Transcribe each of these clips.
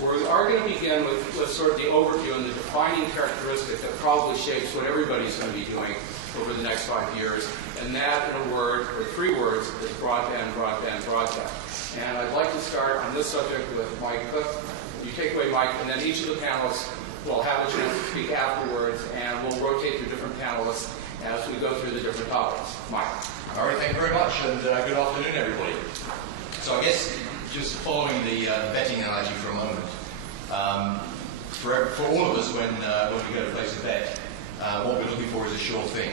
We are going to begin with sort of the overview and the defining characteristic that probably shapes what everybody's going to be doing over the next 5 years, and that, in a word, or 3 words, is broadband, broadband, broadband. And I'd like to start on this subject with Mike Cook. You take away Mike, and then each of the panelists will have a chance to speak afterwards, and we'll rotate through different panelists as we go through the different topics. Mike. All right, thank you very much, and good afternoon, everybody. So I guess just following the betting analogy for a moment, for all of us when we go to place a bet, what we're looking for is a sure thing.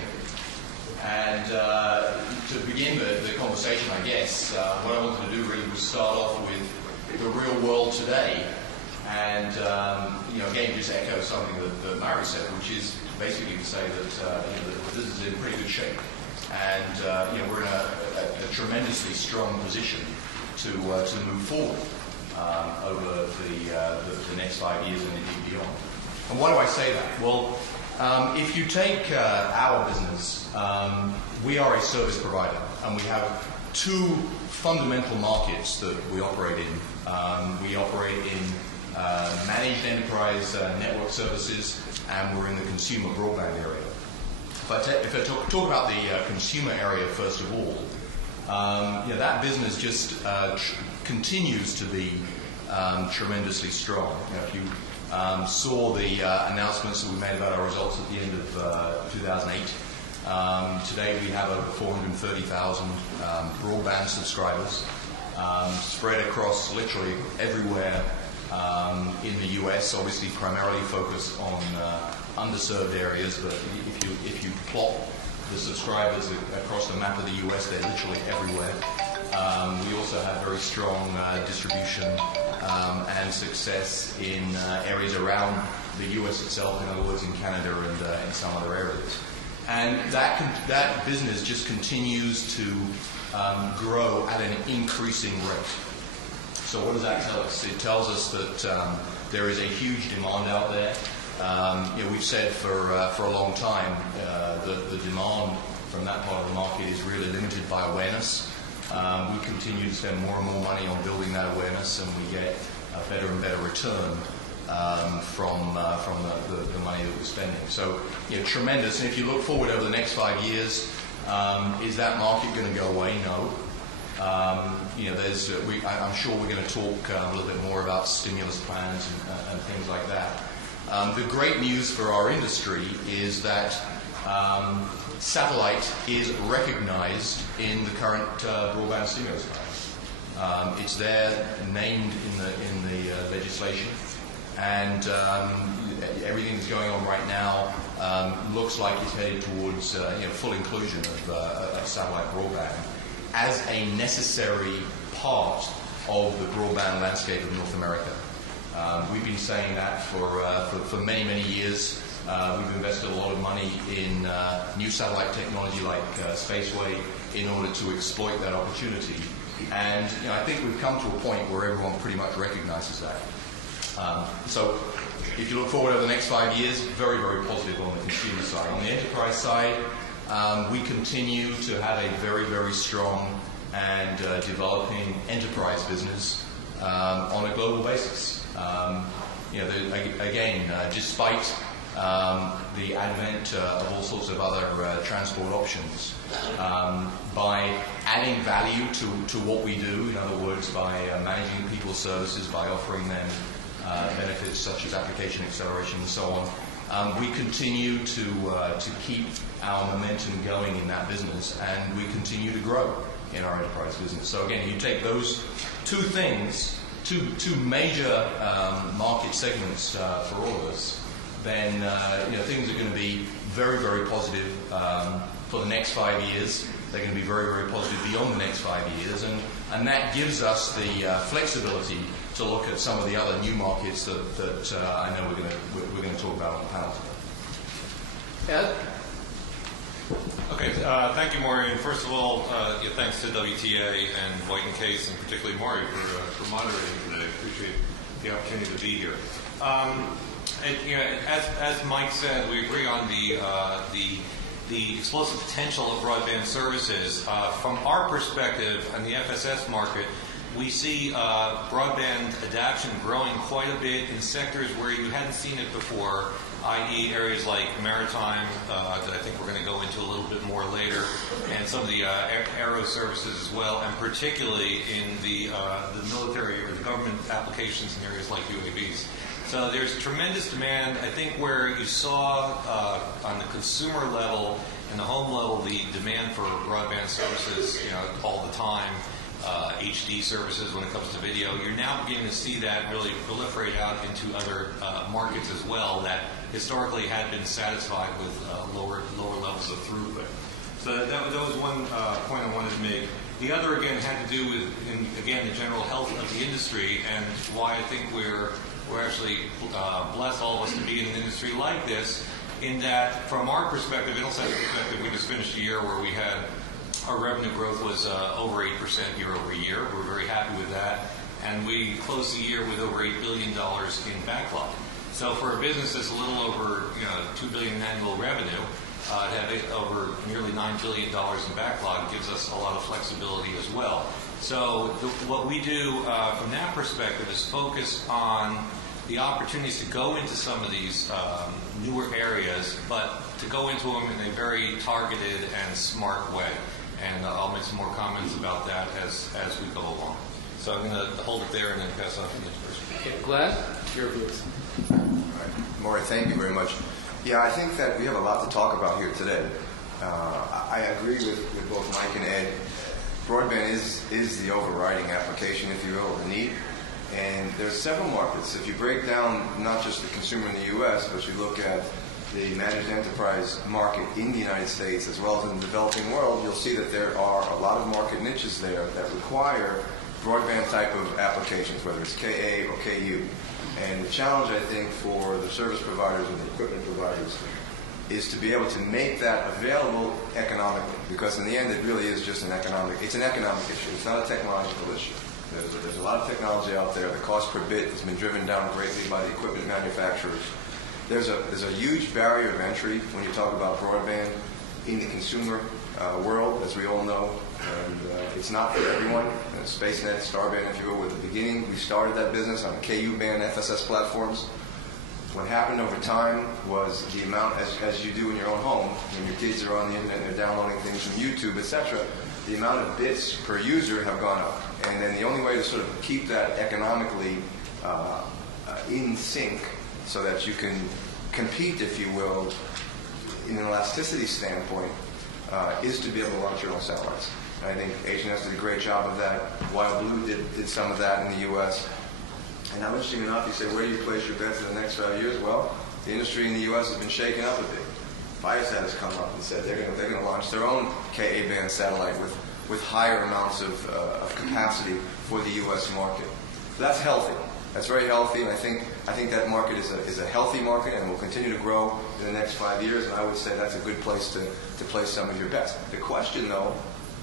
And to begin the conversation, I guess, what I wanted to do really was start off with the real world today. And, again, just echo something that Maury said, which is basically to say that the business is in pretty good shape. And, we're in a tremendously strong position to move forward over the next 5 years and indeed beyond. And why do I say that? Well, if you take our business, we are a service provider, and we have 2 fundamental markets that we operate in. We operate in managed enterprise network services, and we're in the consumer broadband area. If I talk about the consumer area first of all, that business just continues to be tremendously strong. If you saw the announcements that we made about our results at the end of 2008, today we have over 430,000 broadband subscribers spread across literally everywhere in the US, obviously primarily focused on underserved areas, but if you plot the subscribers across the map of the US, they're literally everywhere. We also have very strong distribution and success in areas around the US itself, in other words, in Canada and in some other areas. And that business just continues to grow at an increasing rate. So what does that tell us? It tells us that there is a huge demand out there. We've said for a long time that the demand from that part of the market is really limited by awareness. We continue to spend more and more money on building that awareness, and we get a better and better return from the money that we're spending. So, tremendous. And if you look forward over the next 5 years, is that market going to go away? No. I'm sure we're going to talk a little bit more about stimulus plans and things like that. The great news for our industry is that satellite is recognized in the current broadband stimulus plan. It's there, named in the legislation, and everything that's going on right now looks like it's headed towards full inclusion of satellite broadband as a necessary part of the broadband landscape of North America. We've been saying that for many, many years. We've invested a lot of money in new satellite technology like Spaceway in order to exploit that opportunity. And I think we've come to a point where everyone pretty much recognizes that. So if you look forward over the next 5 years, very, very positive on the consumer side. On the enterprise side, we continue to have a very, very strong and developing enterprise business on a global basis. Despite the advent of all sorts of other transport options, by adding value to what we do, in other words, by managing people's services, by offering them benefits such as application acceleration and so on, we continue to keep our momentum going in that business, and we continue to grow in our enterprise business. So again, you take those 2 things, two major market segments for all of us, then things are going to be very, very positive for the next 5 years. They're going to be very, very positive beyond the next 5 years, and that gives us the flexibility to look at some of the other new markets that I know we're going to talk about on the panel today. Ed? Okay, thank you, Maury. And first of all, thanks to WTA and White and Case, and particularly Maury for moderating today. I appreciate the opportunity to be here. As Mike said, we agree on the explosive potential of broadband services. From our perspective in the FSS market, we see broadband adoption growing quite a bit in sectors where you hadn't seen it before, i.e. areas like maritime, that I think we're going to go into a little bit more later, and some of the aero services as well, and particularly in the military or the government applications in areas like UAVs. So there's tremendous demand. I think where you saw on the consumer level and the home level the demand for broadband services, all the time, HD services when it comes to video, you're now beginning to see that really proliferate out into other markets as well that historically had been satisfied with lower levels of throughput. So that was one point I wanted to make. The other, again, had to do with, again, the general health of the industry and why I think we're actually blessed, all of us, to be in an industry like this, in that, from our perspective, Intelsat's perspective, we just finished a year where we had our revenue growth was over 8% year over year. We're very happy with that. And we closed the year with over $8 billion in backlog. So for a business that's a little over $2 billion in annual revenue, to have over nearly $9 billion in backlog gives us a lot of flexibility as well. So what we do from that perspective is focus on the opportunities to go into some of these newer areas, but to go into them in a very targeted and smart way. And I'll make some more comments about that as we go along. So I'm going to hold it there and then pass on to the next person. Okay, Glenn, your views. All right. Maury, thank you very much. Yeah, I think that we have a lot to talk about here today. I agree with both Mike and Ed. Broadband is the overriding application, if you will, or the need. And there's several markets. If you break down not just the consumer in the U.S., but you look at the managed enterprise market in the United States as well as in the developing world, you'll see that there are a lot of market niches there that require broadband type of applications, whether it's KA or KU. And the challenge, I think, for the service providers and the equipment providers is to be able to make that available economically, because in the end it really is just an economic issue. It's not a technological issue. There's a lot of technology out there. The cost per bit has been driven down greatly by the equipment manufacturers. There's a huge barrier of entry when you talk about broadband in the consumer world, as we all know. And it's not for everyone. Spacenet, Starband, if you will, were the beginning. We started that business on KU band FSS platforms. What happened over time was the amount, as you do in your own home, when your kids are on the internet and they're downloading things from YouTube, etc., the amount of bits per user have gone up. And then the only way to sort of keep that economically in sync so that you can compete, if you will, in an elasticity standpoint, is to be able to launch your own satellites. And I think H&S did a great job of that. Wild Blue did some of that in the U.S. And how interesting enough, you say, where do you place your bets in the next 5 years? Well, the industry in the U.S. has been shaken up a bit. Viasat has come up and said they're going to launch their own Ka-band satellite with higher amounts of capacity for the U.S. market. That's healthy. That's very healthy, and I think that market is a healthy market and will continue to grow in the next 5 years. And I would say that's a good place to place some of your bets. The question, though,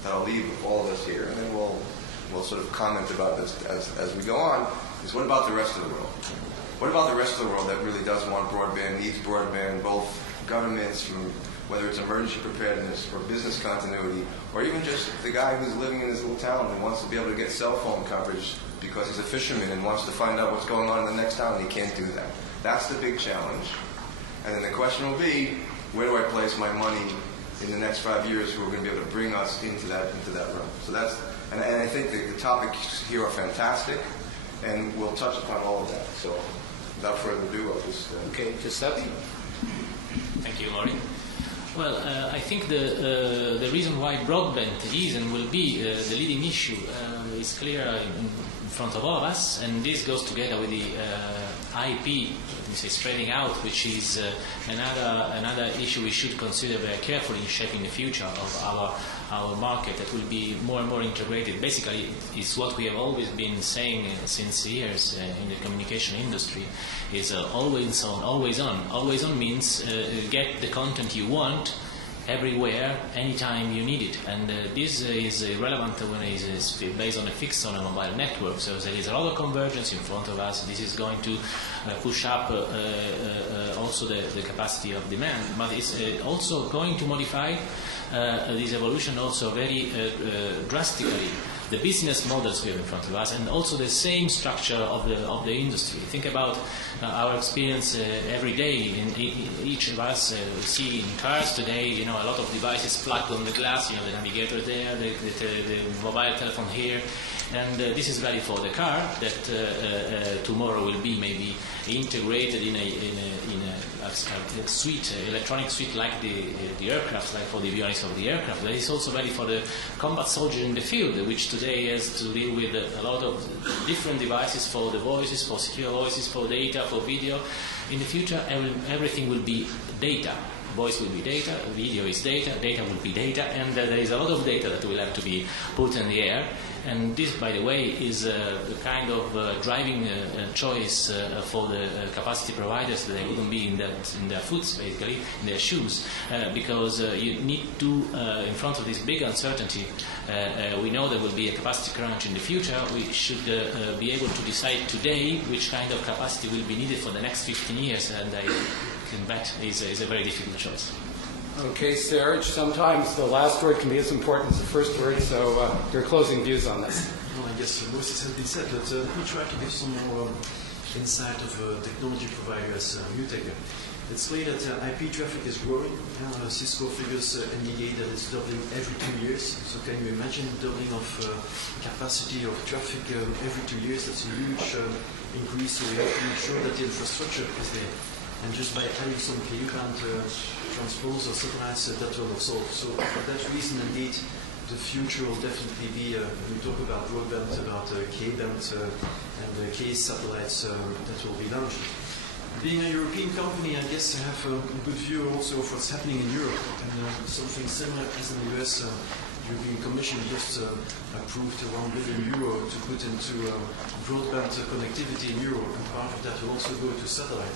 that I'll leave with all of us here, and then we'll sort of comment about this as we go on, is what about the rest of the world? What about the rest of the world that really does want broadband, needs broadband, both governments, from whether it's emergency preparedness or business continuity, or even just the guy who's living in his little town and wants to be able to get cell phone coverage because he's a fisherman and wants to find out what's going on in the next town and he can't do that. That's the big challenge. And then the question will be, where do I place my money in the next 5 years who are going to be able to bring us into that realm? So that's, and I think the topics here are fantastic, and we'll touch upon all of that. So without further ado, I'll just... Okay, Giuseppe. Thank you, Maury. Well, I think the reason why broadband is and will be the leading issue is clear in front of all of us, and this goes together with the IP, spreading out, which is another issue we should consider very carefully in shaping the future of our market that will be more and more integrated. Basically, it's what we have always been saying since years in the communication industry, is always on, always on. Always on means get the content you want everywhere, anytime you need it. And this is relevant when it is based on a fixed on a mobile network. So there is a lot of convergence in front of us. This is going to push up also the capacity of demand, but it's also going to modify this evolution also very drastically the business models we have in front of us, and also the same structure of the industry. Think about our experience every day. Each of us see in cars today, a lot of devices plugged on the glass. The navigator there, the mobile telephone here. And this is valid for the car that tomorrow will be maybe integrated in a suite, electronic suite like the aircraft, like for the avionics of the aircraft. But it's also valid for the combat soldier in the field, which today has to deal with a lot of different devices for the voices, for secure voices, for data, for video. In the future, everything will be data. Voice will be data, video is data, data will be data, and there is a lot of data that will have to be put in the air. And this, by the way, is the kind of driving choice for the capacity providers that they wouldn't be in their foots, basically, in their shoes, because you need to, in front of this big uncertainty, we know there will be a capacity crunch in the future. We should be able to decide today which kind of capacity will be needed for the next 15 years, and I can bet is a very difficult choice. Okay, Serge, sometimes the last word can be as important as the first word, so your closing views on this. Well, I guess most has been said, but let me try to give some more insight of technology providers, Newtec. It's clear that IP traffic is growing. Cisco figures indicate that it's doubling every 2 years. So can you imagine doubling of capacity of traffic every 2 years? That's a huge increase, so we have to make sure that the infrastructure is there. And just by adding some Ku-band transponders or satellites, that will not solve. So for that reason, indeed, the future will definitely be, when we talk about broadband, about K-band and K satellites that will be launched. Being a European company, I guess I have a good view also of what's happening in Europe. And something similar as in the US, European Commission just approved €1 billion to put into broadband connectivity in Europe, and part of that will also go to satellite.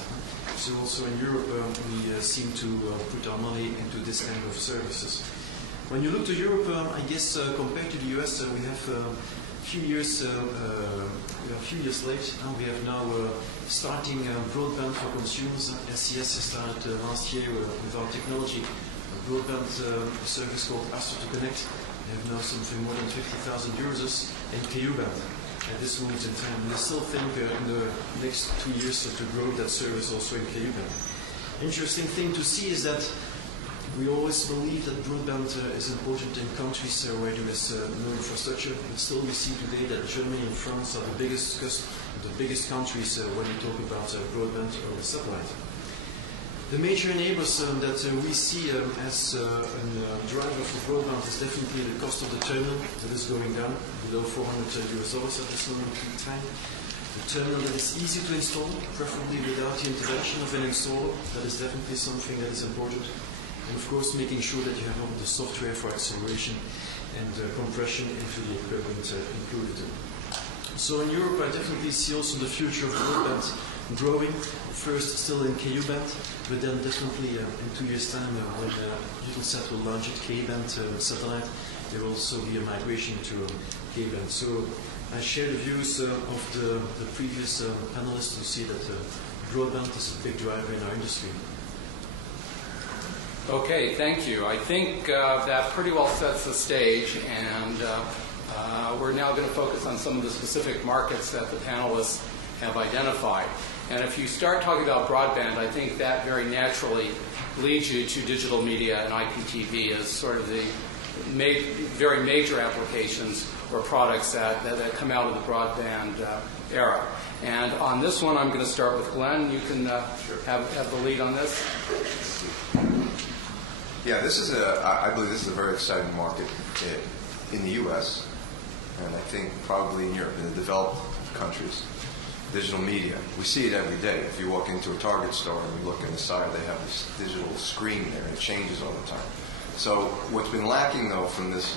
So also in Europe, we seem to put our money into this kind of services. When you look to Europe, I guess compared to the US, we have a few years late. We have now starting broadband for consumers. SES started last year with our technology, a broadband service called Astro to Connect. We have now something more than 50,000 users in Ku-band at this moment in time. We still think in the next 2 years to grow that service also in Ku-band. Interesting thing to see is that we always believe that broadband is important in countries where there is no infrastructure, but still we see today that Germany and France are the biggest countries when we talk about broadband or satellite. The major enablers that we see as a driver for broadband is definitely the cost of the terminal that is going down below $400 at this moment in time. The terminal that is easy to install, preferably without the intervention of an installer, that is definitely something that is important. And of course, making sure that you have all the software for acceleration and compression into the equipment included. So in Europe, I definitely see also the future of broadband growing. First, still in Ku-band, but then definitely in 2 years' time, when Intelsat will launch its K-band satellite, there will also be a migration to K-band. So I share the views of the previous panelists to see that broadband is a big driver in our industry. Okay, thank you. I think that pretty well sets the stage, and we're now going to focus on some of the specific markets that the panelists have identified. And if you start talking about broadband, I think that very naturally leads you to digital media and IPTV as sort of the very major applications or products that come out of the broadband era. And on this one, I'm going to start with Glenn. You can have the lead on this. Yeah, I believe this is a very exciting market in the U.S. and I think probably in Europe, in the developed countries. Digital media, we see it every day. If you walk into a Target store and you look in the side, they have this digital screen there, and it changes all the time. So what's been lacking, though, from this,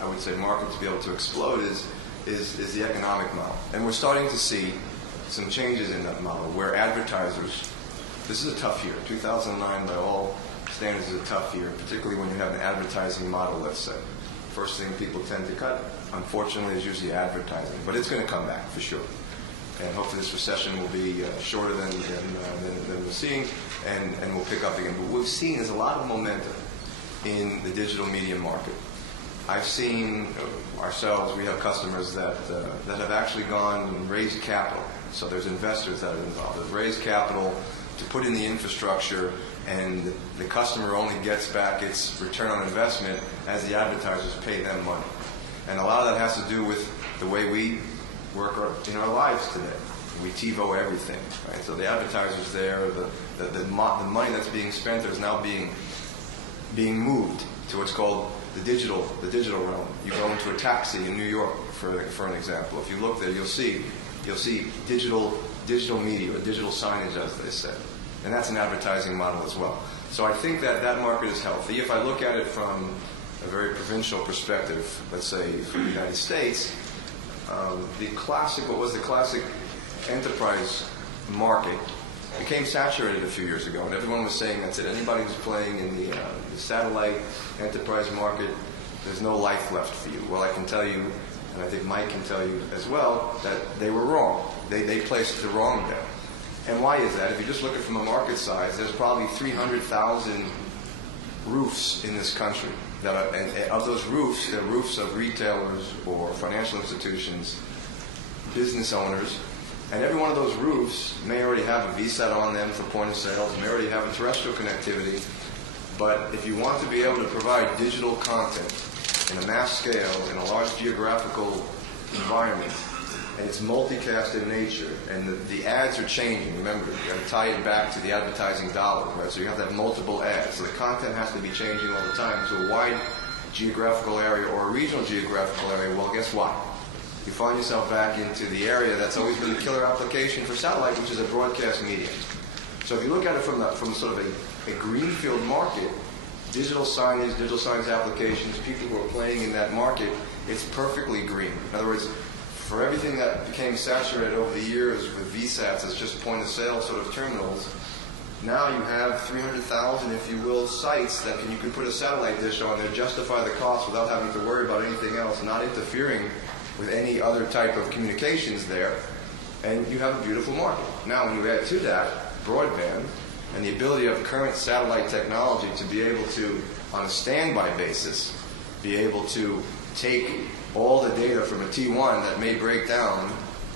I would say, market to be able to explode is the economic model. And we're starting to see some changes in that model where advertisers, this is a tough year. 2009, by all standards, is a tough year, particularly when you have an advertising model, let's say. First thing people tend to cut, unfortunately, is usually advertising. But it's going to come back, for sure. And hopefully this recession will be shorter than we're seeing, and we'll pick up again. But what we've seen is a lot of momentum in the digital media market. I've seen ourselves, we have customers that have actually gone and raised capital. So there's investors that are involved. They've raised capital to put in the infrastructure, and the customer only gets back its return on investment as the advertisers pay them money. And a lot of that has to do with the way we work in our lives today. We TiVo everything, right? So the advertisers there, the money that's being spent there is now being moved to what's called the digital realm. You go into a taxi in New York, for an example. If you look there, you'll see digital media, or digital signage, as they say, and that's an advertising model as well. So I think that market is healthy. If I look at it from a very provincial perspective, let's say from the United States, what was the classic enterprise market became saturated a few years ago, and everyone was saying that's it. Anybody who's playing in the satellite enterprise market, there's no life left for you. Well, I can tell you, and I think Mike can tell you as well, that they were wrong. They placed the wrong bet. And why is that? If you just look at it from a market size, there's probably 300,000 roofs in this country. And of those roofs, they're roofs of retailers or financial institutions, business owners. And every one of those roofs may already have a VSAT on them for point of sales, may already have a terrestrial connectivity. But if you want to be able to provide digital content in a mass scale, in a large geographical environment, and it's multicast in nature, and the ads are changing. Remember, you got to tie it back to the advertising dollar, right? So you have to have multiple ads. So the content has to be changing all the time to a wide geographical area or a regional geographical area. Well, guess what? You find yourself back into the area that's always been the killer application for satellite, which is a broadcast medium. So if you look at it from sort of a greenfield market, digital signage applications, people who are playing in that market, it's perfectly green. In other words, for everything that became saturated over the years with VSATs as just point-of-sale sort of terminals, now you have 300,000, if you will, sites that you can put a satellite dish on there, justify the cost without having to worry about anything else, not interfering with any other type of communications there, and you have a beautiful market. Now, when you add to that broadband and the ability of current satellite technology to be able to, on a standby basis, be able to take all the data from a T1 that may break down,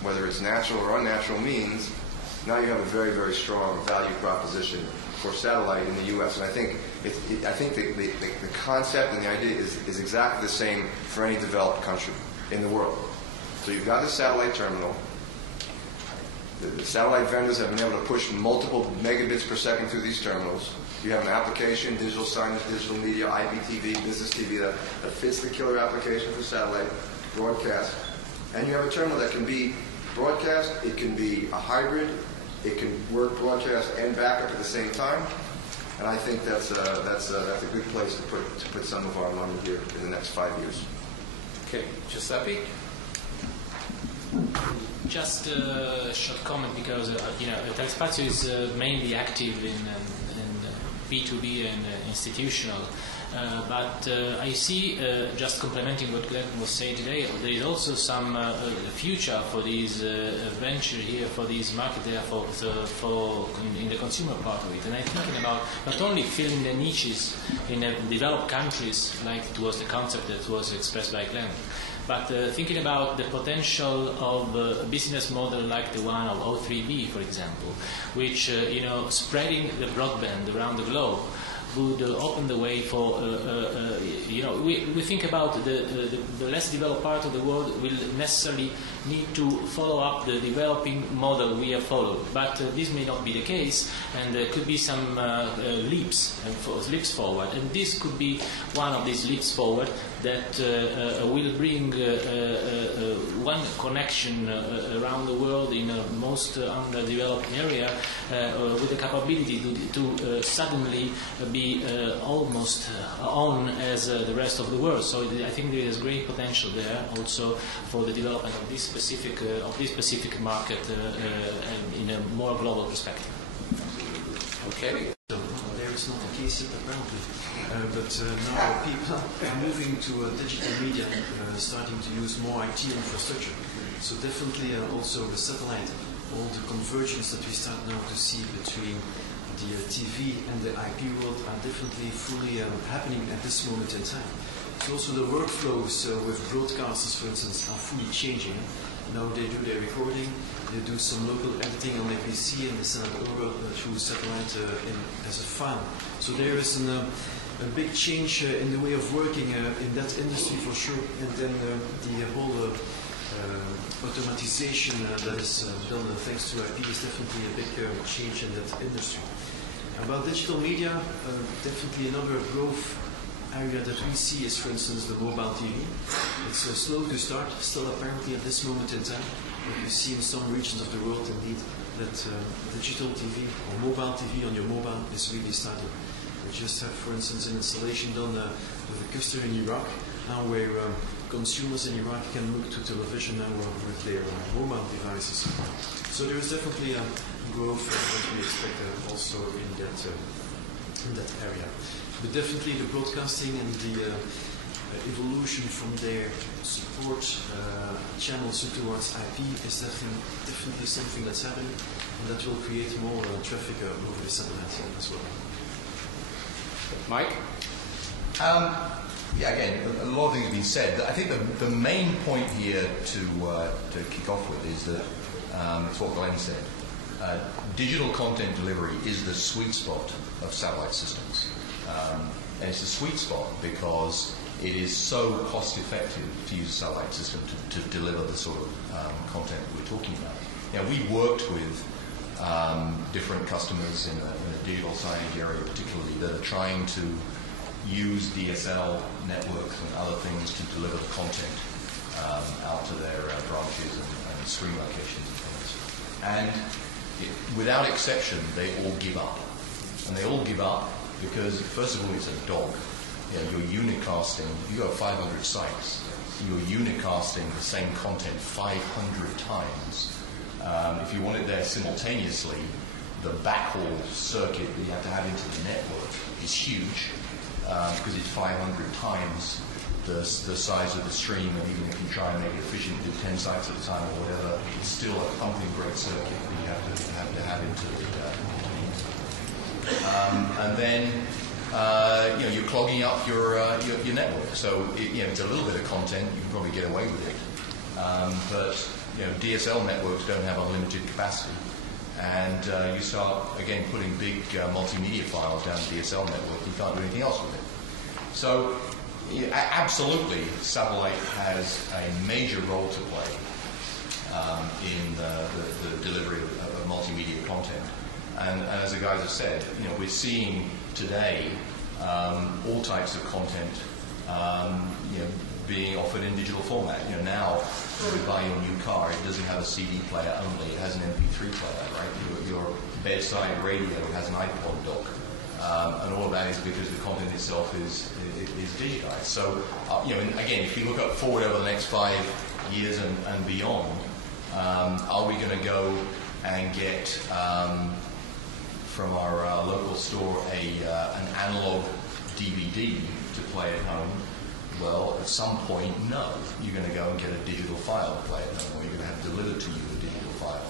whether it's natural or unnatural means, now you have a very, very strong value proposition for satellite in the U.S. And I think the concept and the idea is exactly the same for any developed country in the world. So you've got the satellite terminal. The satellite vendors have been able to push multiple megabits per second through these terminals. You have an application, digital signage, digital media, IPTV, business TV that fits the killer application for satellite broadcast. And you have a terminal that can be broadcast, it can be a hybrid, it can work broadcast and backup at the same time. And I think that's a good place to put some of our money here in the next 5 years. Okay, Giuseppe? Just a short comment, because Telespazio is mainly active in B2B and institutional. But I see, just complementing what Glenn was saying today, there is also some future for this venture here, for this market there, for in the consumer part of it. And I'm thinking about not only filling the niches in developed countries, like it was the concept that was expressed by Glenn, but thinking about the potential of a business model like the one of O3B, for example, which, spreading the broadband around the globe would open the way for, we think about the less developed part of the world will necessarily need to follow up the developing model we have followed. But this may not be the case, and there could be some leaps forward. And this could be one of these leaps forward that will bring one connection around the world in a most underdeveloped area with the capability to suddenly be almost on as the rest of the world. So I think there is great potential there also for the development of this specific market in a more global perspective. Okay. There is not the case yet, apparently. But now people are moving to digital media, starting to use more IT infrastructure. So definitely also the satellite, all the convergence that we start now to see between the TV and the IP world are definitely fully happening at this moment in time. So also the workflows with broadcasters, for instance, are fully changing. Now they do their recording, they do some local editing on the PC, and they send it over through satellite as a file. So there is a big change in the way of working in that industry for sure. And then the whole automatization that is done thanks to IP is definitely a big change in that industry. About digital media, definitely another growth area that we see is, for instance, the mobile TV. It's slow to start, still apparently at this moment in time. But you see in some regions of the world, indeed, that digital TV or mobile TV on your mobile is really starting. We just have, for instance, an installation done with a customer in Iraq, now where consumers in Iraq can look to television now with their mobile devices. So there is definitely a growth that we expect also in that area. But definitely the broadcasting and the evolution from their support channels towards IP is definitely something that's happening, and that will create more traffic over the satellite as well. Mike? Yeah, again, a lot of things have been said. I think the main point here to kick off with is that it's what Glenn said. Digital content delivery is the sweet spot of satellite systems. And it's a sweet spot because it is so cost effective to use a satellite system to deliver the sort of content that we're talking about. Now, we've worked with different customers in the digital signage area particularly that are trying to use DSL networks and other things to deliver the content out to their branches and stream locations and things. And without exception, they all give up. And they all give up because, first of all, it's a dog. You're unicasting, you got 500 sites, you're unicasting the same content 500 times. If you want it there simultaneously, the backhaul circuit that you have to have into the network is huge because it's 500 times the size of the stream, and even if you try and make it efficient, do 10 sites at a time or whatever, it's still a pumping brake circuit that you have to have into the and then you're clogging up your network. So it's a little bit of content, you can probably get away with it, but DSL networks don't have unlimited capacity, and you start again putting big multimedia files down the DSL network. You can't do anything else with it. So absolutely, satellite has a major role to play in the delivery of multimedia content. And as the guys have said, we're seeing today all types of content being offered in digital format. Now, when you buy your new car, it doesn't have a CD player only; it has an MP3 player, right? Your bedside radio has an iPod dock, and all of that is because the content itself is digitized. So, and again, if you look forward over the next 5 years and beyond, are we going to go and get from our local store an analog DVD to play at home? Well, at some point, no. You're going to go and get a digital file to play at home, or you're going to have delivered to you a digital file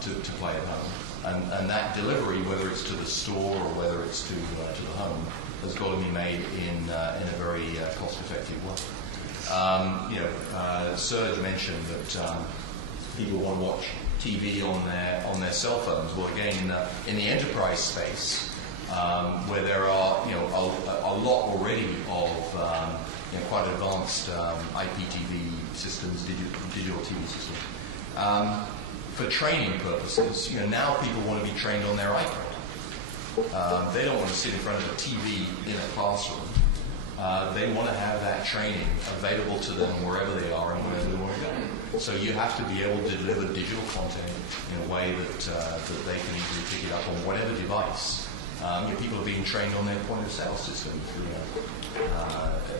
to play at home. And that delivery, whether it's to the store or whether it's to the home, has got to be made in a very cost-effective way. Serge mentioned that people want to watch TV on their cell phones. Well, again, in the enterprise space, where there are a lot already of quite advanced IPTV systems, digital TV systems. For training purposes, now people want to be trained on their iPad. They don't want to sit in front of a TV in a classroom. They want to have that training available to them wherever they are and wherever they want to go. So you have to be able to deliver digital content in a way that they can easily pick it up on whatever device. People are being trained on their point of sale system.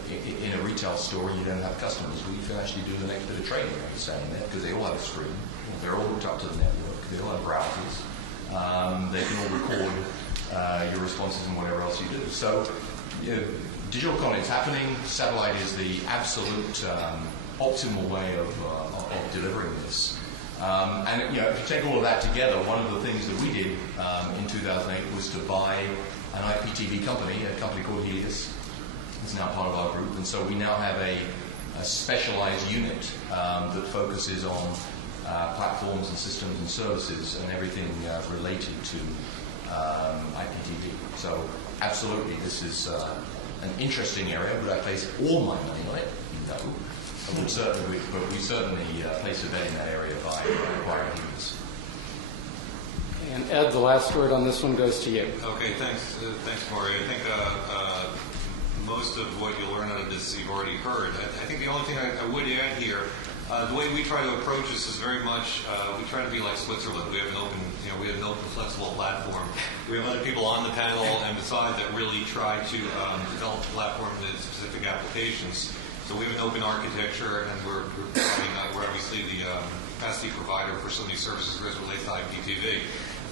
In a retail store, you don't have customers. Well, you can actually do the next bit of training, like you're saying there, because they all have a screen. They're all hooked up to the network. They all have browsers. They can all record your responses and whatever else you do. So, digital content is happening. Satellite is the absolute optimal way of delivering this. And if you take all of that together, one of the things that we did in 2008 was to buy an IPTV company, a company called Hughes, is now part of our group, and so we now have a specialized unit that focuses on platforms and systems and services and everything related to IPTV. So absolutely, this is an interesting area. Would I place all my money on it? No. But we certainly place a bet in that area by acquiring Hughes. And Ed, the last word on this one goes to you. Okay, thanks, Maury. I think most of what you'll learn out of this you've already heard. I think the only thing I would add here, the way we try to approach this is very much we try to be like Switzerland. We have an open, flexible platform. We have other people on the panel and beside that really try to develop a platform with specific applications. So we have an open architecture, and we're obviously the capacity provider for some of these services as it relates to IPTV.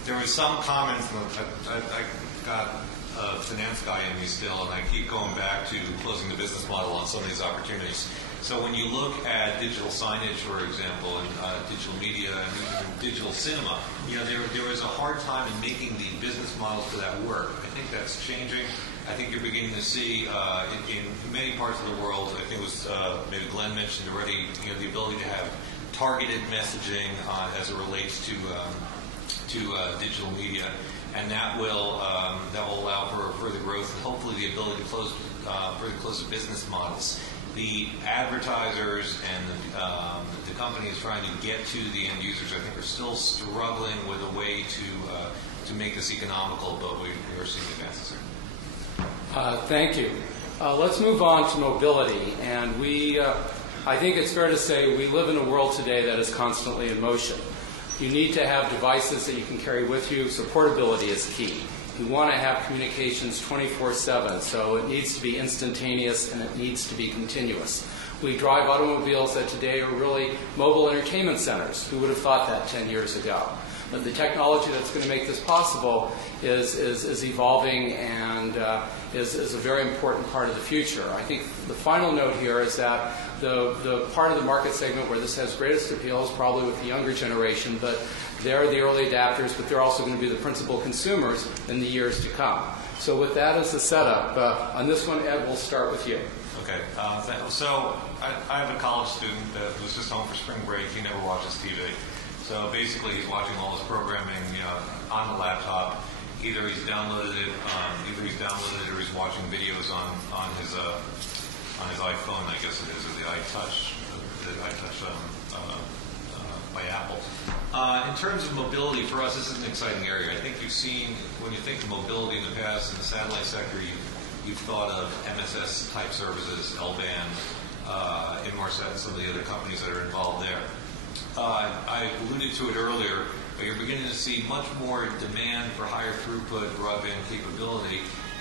There was some comments, and I got a finance guy in me still, and I keep going back to closing the business model on some of these opportunities. So when you look at digital signage, for example, and digital media and even digital cinema, there was a hard time in making the business models for that work. I think that's changing. I think you're beginning to see in many parts of the world, I think it was maybe Glenn mentioned already, the ability to have targeted messaging as it relates to digital media, and that will allow for further growth and hopefully the ability to further close the business models. The advertisers and the companies trying to get to the end users, I think, are still struggling with a way to make this economical, but we are seeing advances there. Thank you. Let's move on to mobility. And I think it's fair to say we live in a world today that is constantly in motion. You need to have devices that you can carry with you, so portability is key. You want to have communications 24/7, so it needs to be instantaneous and it needs to be continuous. We drive automobiles that today are really mobile entertainment centers. Who would have thought that 10 years ago? But the technology that's going to make this possible is evolving and is a very important part of the future. I think the final note here is that the part of the market segment where this has greatest appeal is probably with the younger generation, but they're the early adapters, but they're also going to be the principal consumers in the years to come. So with that as the setup, on this one, Ed, we'll start with you. Okay. So I have a college student that was just home for spring break. He never watches TV. So basically, he's watching all his programming on the laptop. Either he's downloaded it, or he's watching videos on his iPhone, I guess it is, or the iTouch by Apple. In terms of mobility, for us, this is an exciting area. I think you've seen, when you think of mobility in the past in the satellite sector, you've thought of MSS type services, L-band, Inmarsat, and some of the other companies that are involved there. I alluded to it earlier, but you're beginning to see much more demand for higher throughput broadband capability,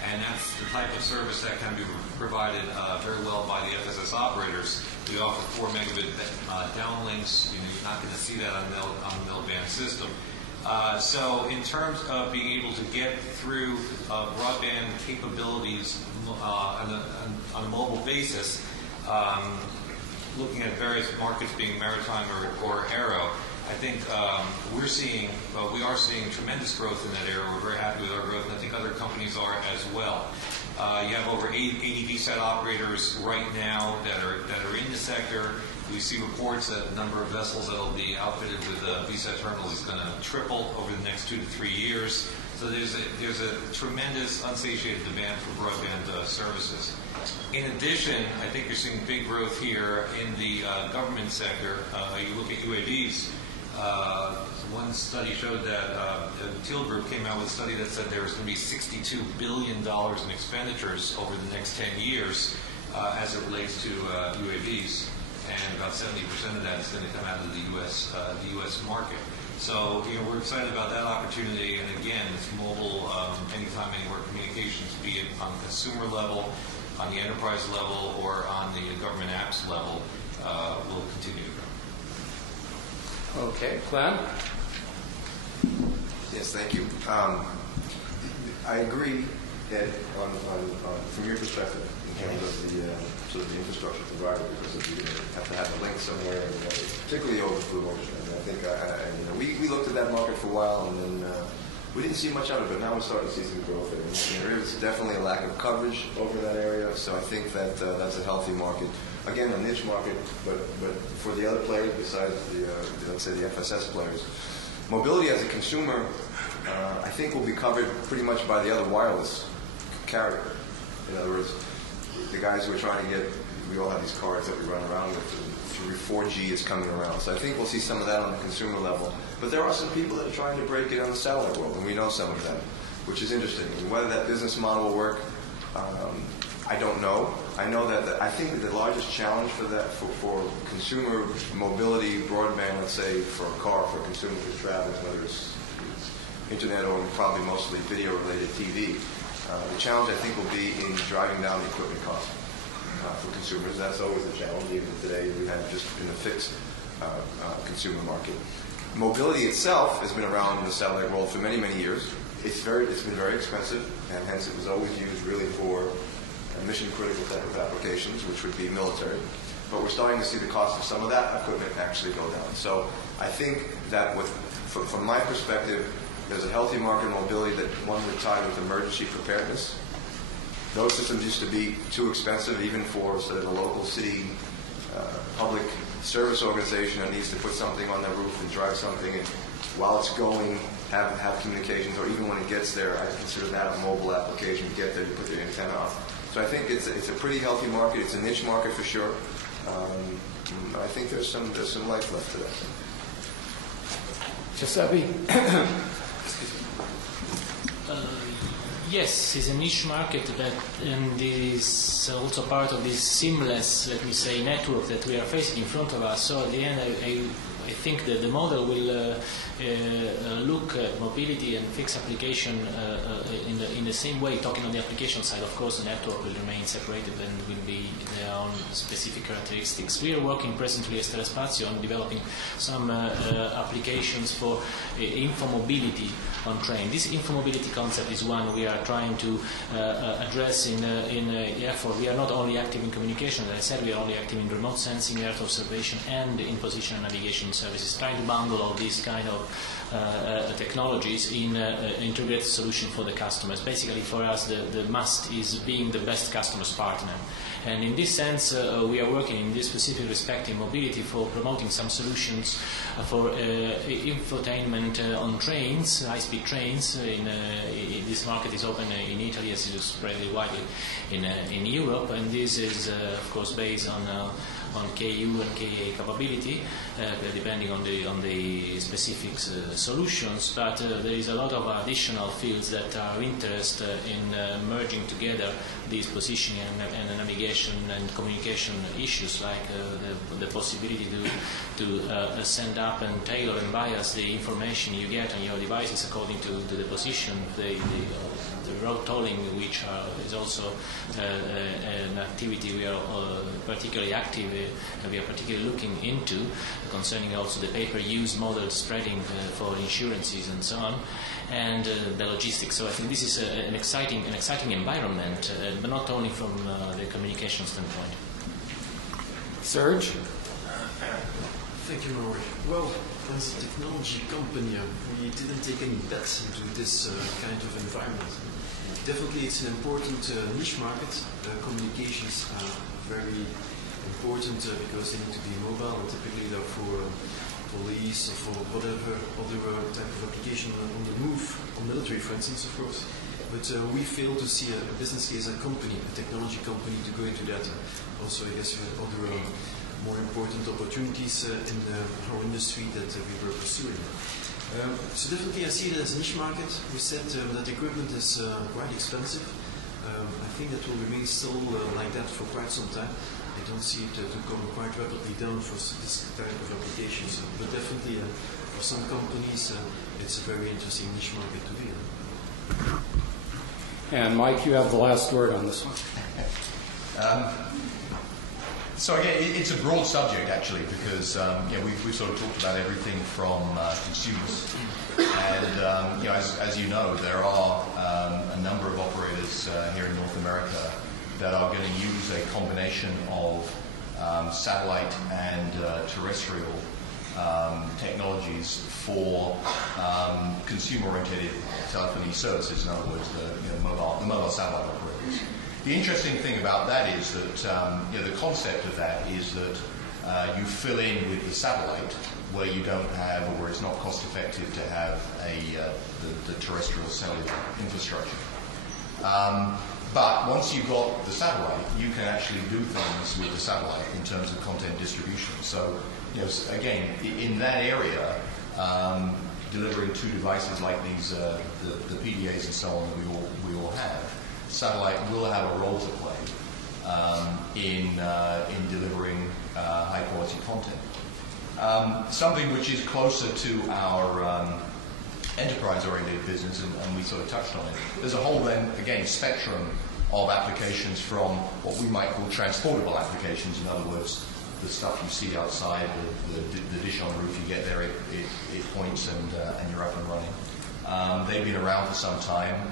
and that's the type of service that can be provided very well by the FSS operators. We offer 4 megabit downlinks. You're not going to see that on the L-band system. So in terms of being able to get through broadband capabilities on a mobile basis, looking at various markets being maritime or aero, I think we are seeing tremendous growth in that area. We're very happy with our growth, and I think other companies are as well. You have over 80 VSAT operators right now that are in the sector. We see reports that the number of vessels that will be outfitted with VSAT terminals is going to triple over the next 2 to 3 years. So there's a tremendous unsatiated demand for broadband services. In addition, I think you're seeing big growth here in the government sector. You look at UAVs. One study showed that the Teal Group came out with a study that said there was going to be $62 billion in expenditures over the next 10 years as it relates to UAVs, and about 70% of that is going to come out of the U.S. market. So we're excited about that opportunity, and again, it's mobile, anytime, anywhere communications, be it on the consumer level, on the enterprise level, or on the government apps level, will continue to grow. Okay, Glenn? Yes, thank you. I agree, Ed, from your perspective in terms of the sort of the infrastructure provider, because you have to have a link somewhere, and particularly over Blue Ocean. I think we looked at that market for a while, and then We didn't see much of it, but now we're starting to see some growth there. There is definitely a lack of coverage over that area, so I think that that's a healthy market. Again, a niche market, but for the other players besides the let's say the FSS players, mobility as a consumer, I think will be covered pretty much by the other wireless carrier. In other words, the guys who are trying to get, we all have these cards that we run around with. 4G is coming around. So I think we'll see some of that on the consumer level. But there are some people that are trying to break it on the satellite world, and we know some of them, which is interesting. And whether that business model will work, I don't know. I know that I think that the largest challenge for that, for consumer mobility, broadband, let's say, for a car, for consumers who travel, whether it's internet or probably mostly video-related TV, the challenge I think will be in driving down the equipment cost. For consumers, that's always a challenge. Even today, we have just in a fixed consumer market. Mobility itself has been around in the satellite world for many, many years. It's been very expensive, and hence it was always used really for mission-critical type of applications, which would be military. But we're starting to see the cost of some of that equipment actually go down. So I think that from my perspective, there's a healthy market in mobility that one would tie with emergency preparedness. Those systems used to be too expensive, even for sort of a local city public service organization that needs to put something on their roof and drive something, and while it's going, have communications, or even when it gets there, I consider that a mobile application. You get there, you put your antenna on. So I think it's a pretty healthy market. it's a niche market for sure. I think there's some life left to that. Giuseppe? Yes, it's a niche market, and is also part of this seamless, let me say, network that we are facing in front of us. So at the end, I think that the model will look at mobility and fixed application in the same way. Talking on the application side, of course, the network will remain separated and will be their own specific characteristics. We are working presently as Telespazio on developing some applications for infomobility on train. This infomobility concept is one we are trying to address in the effort. We are not only active in communication, as I said, we are only active in remote sensing, earth observation, and in position and navigation services, trying to bundle all these kind of technologies in integrated solution for the customers. Basically, for us, the must is being the best customer's partner. And in this sense, we are working in this specific respect in mobility for promoting some solutions for infotainment on trains, high-speed trains. This market is open in Italy, as it is spread widely in Europe, and this is, of course, based on KU and KA capability, depending on the specific solutions. But there is a lot of additional fields that are interested in merging together these positioning and navigation and communication issues, like the possibility to send up and tailor and bias the information you get on your devices according to the position, the road tolling, which is also an activity we are particularly active, we are particularly looking into, concerning also the pay-per-use model spreading for insurances and so on, and the logistics. So I think this is an exciting environment, but not only from the communication standpoint. Serge? Thank you, Maury. Well, as a technology company, we didn't take any bets into this kind of environment. Definitely, it's an important niche market. Communications are very important because they need to be mobile, and typically they're for police or for whatever other type of application on the move, on military, for instance, of course. But we fail to see a business case, a company, a technology company, to go into that. Also, I guess, other more important opportunities in our industry that we were pursuing. So definitely I see it as a niche market. We said that equipment is quite expensive. I think that will remain still like that for quite some time. I don't see it to come quite rapidly down for this type of applications. But definitely for some companies it's a very interesting niche market to be in. And Mike, you have the last word on this one. So again, it's a broad subject actually, because we've sort of talked about everything from consumers, and as you know, there are a number of operators here in North America that are going to use a combination of satellite and terrestrial technologies for consumer consumer-oriented telephony services, in other words, the mobile satellite operators. The interesting thing about that is that the concept of that is that you fill in with the satellite where you don't have, or where it's not cost effective to have the terrestrial cellular infrastructure. But once you've got the satellite, you can actually do things with the satellite in terms of content distribution. So, again, in that area, delivering two devices like these, the PDAs and so on that we all have, satellite will have a role to play in delivering high quality content. Something which is closer to our enterprise-oriented business, and we sort of touched on it. There's a whole then, again, spectrum of applications from what we might call transportable applications. In other words, the stuff you see outside, the dish on the roof, you get there, it points, and you're up and running. They've been around for some time.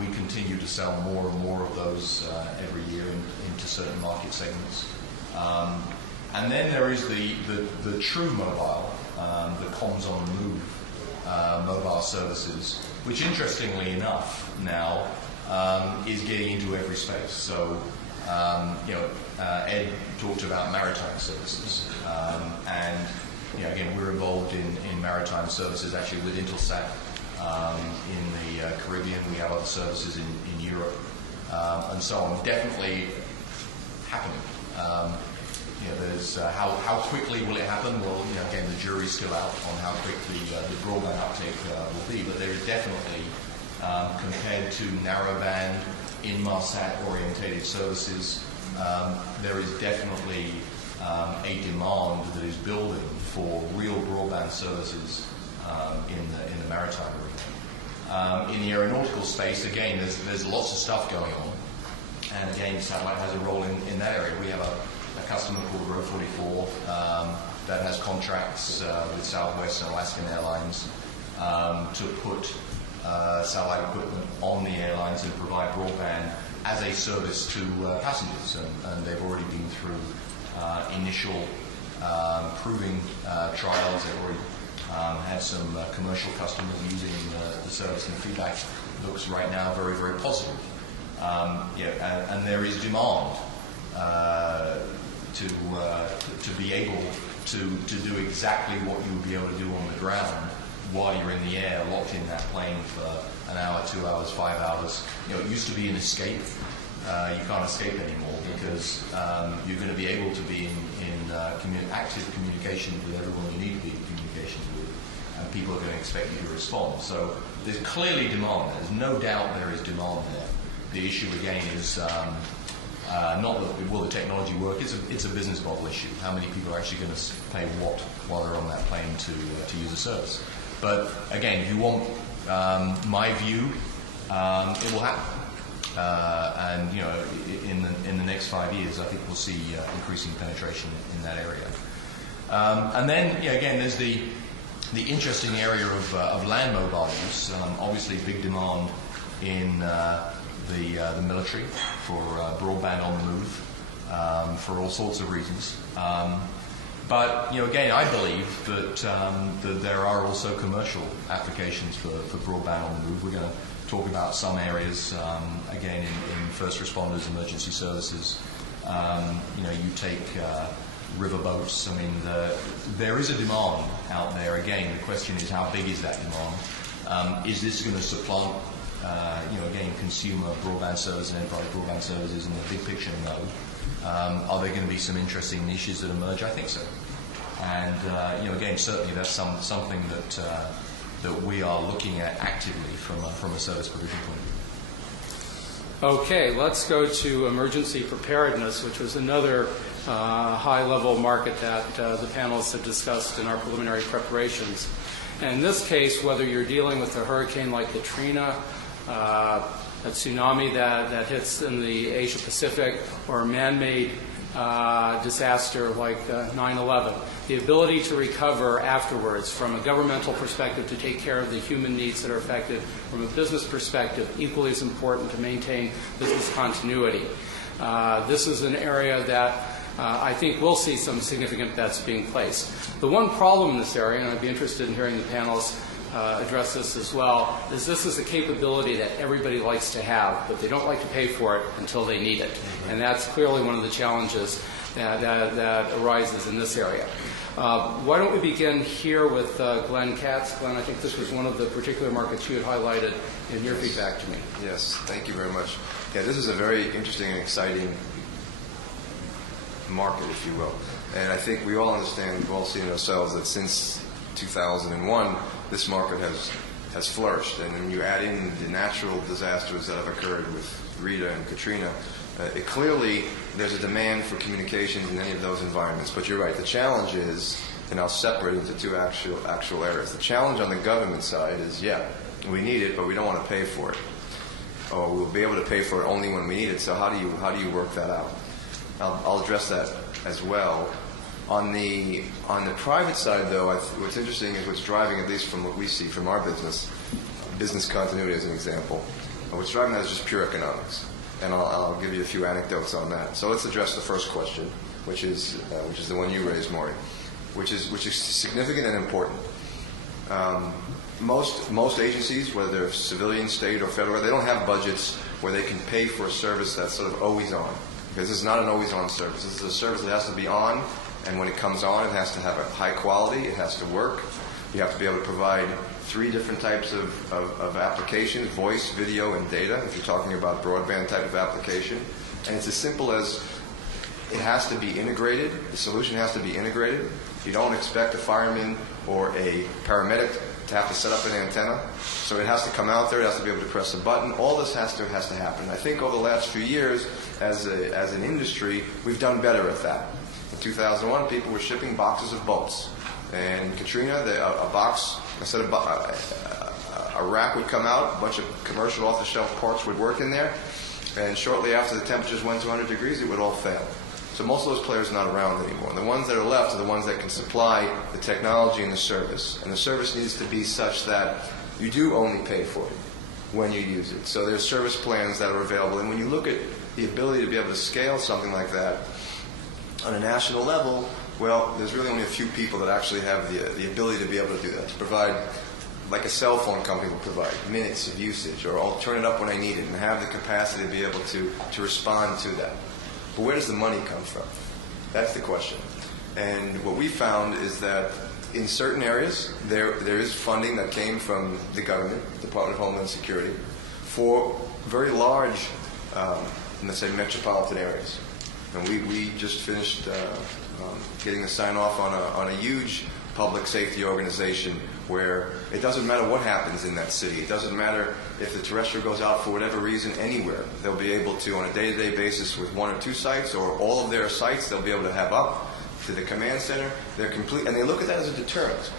We continue to sell more and more of those every year into certain market segments. And then there is the true mobile, the comms on the move mobile services, which interestingly enough now is getting into every space. So, Ed talked about maritime services, and again, we're involved in maritime services actually with Intelsat in the Caribbean. We have other services in Europe, and so on. Definitely happening. There's how quickly will it happen? Well, again, the jury's still out on how quickly the broadband uptake will be, but there is definitely, compared to narrowband, Inmarsat orientated services, there is definitely a demand that is building for real broadband services in the maritime arena. In the aeronautical space, again, there's lots of stuff going on, and again, satellite has a role in that area. We have a customer called Row 44 that has contracts with Southwest and Alaskan Airlines to put satellite equipment on the airlines and provide broadband as a service to passengers. And they've already been through initial proving trials. They've already had some commercial customers using the service, and the feedback looks right now very, very positive. And there is demand to be able to do exactly what you would be able to do on the ground while you're in the air, locked in that plane for an hour, 2 hours, 5 hours. It used to be an escape. You can't escape anymore because you're going to be able to be in active communication with everyone you need to be in communication with, and people are going to expect you to respond. So there's clearly demand. There's no doubt there is demand there. The issue again is not that will the technology work. It's a business model issue. How many people are actually going to pay what while they're on that plane to use a service? But again, if you want my view, it will happen. And in the next 5 years, I think we'll see increasing penetration in that area. And then again, there's the interesting area of land mobile use. Obviously, big demand in the military for broadband on the move for all sorts of reasons. But again, I believe that there are also commercial applications for broadband on the move. We're going to talk about some areas again in first responders, emergency services. You take riverboats. I mean, there is a demand out there. Again, the question is how big is that demand? Is this going to supplant again, consumer broadband service and enterprise broadband services in the big picture? No. Are there going to be some interesting niches that emerge? I think so. And again, certainly that's something that we are looking at actively from a service provision point of view. Okay, let's go to emergency preparedness, which was another high-level market that the panelists have discussed in our preliminary preparations. And in this case, whether you're dealing with a hurricane like Katrina, a tsunami that hits in the Asia Pacific, or a man-made disaster like 9/11, the ability to recover afterwards from a governmental perspective to take care of the human needs that are affected, from a business perspective, equally as important to maintain business continuity. This is an area that I think we'll see some significant bets being placed. The one problem in this area, and I'd be interested in hearing the panelists' address this as well, is this is a capability that everybody likes to have, but they don't like to pay for it until they need it. And that's clearly one of the challenges that arises in this area. Why don't we begin here with Glenn Katz. Glenn, I think this was one of the particular markets you had highlighted in your feedback to me. Yes, thank you very much. Yeah, this is a very interesting and exciting market, if you will. And I think we all understand, we've all seen it ourselves, that since 2001, this market has flourished. And when you add in the natural disasters that have occurred with Rita and Katrina, clearly there's a demand for communications in any of those environments. But you're right, the challenge is, and I'll separate into two actual areas. The challenge on the government side is, yeah, we need it, but we don't want to pay for it. Or we'll be able to pay for it only when we need it. So how do you work that out? I'll address that as well. On the private side, though, what's interesting is what's driving, at least from what we see from our business continuity as an example, what's driving that is just pure economics. And I'll give you a few anecdotes on that. So let's address the first question, which is the one you raised, Maury, which is significant and important. Most agencies, whether they're civilian, state, or federal, they don't have budgets where they can pay for a service that's sort of always on. Because this is not an always-on service. This is a service that has to be on, and when it comes on, it has to have a high quality, it has to work. You have to be able to provide 3 different types of applications, voice, video, and data, if you're talking about broadband type of application. And it's as simple as it has to be integrated. The solution has to be integrated. You don't expect a fireman or a paramedic to have to set up an antenna. So it has to come out there, it has to be able to press a button. All this has to happen. And I think over the last few years, as an industry, we've done better at that. In 2001, people were shipping boxes of bolts. And Katrina, a box, instead of a rack would come out, a bunch of commercial off-the-shelf parts would work in there, and shortly after the temperatures went to 100 degrees, it would all fail. So most of those players are not around anymore. And the ones that are left are the ones that can supply the technology and the service. And the service needs to be such that you do only pay for it when you use it. So there's service plans that are available. And when you look at the ability to be able to scale something like that on a national level, well, there's really only a few people that actually have the ability to be able to do that, to provide, like a cell phone company will provide, minutes of usage, or I'll turn it up when I need it, and have the capacity to be able to respond to that. But where does the money come from? That's the question. And what we found is that in certain areas, there is funding that came from the government, Department of Homeland Security, for very large, let's say, metropolitan areas. And we just finished getting a sign-off on a huge public safety organization where it doesn't matter what happens in that city. It doesn't matter if the terrestrial goes out for whatever reason anywhere. They'll be able to, on a day-to-day basis with 1 or 2 sites or all of their sites, they'll be able to have up to the command center. They're complete, and they look at that as a deterrent.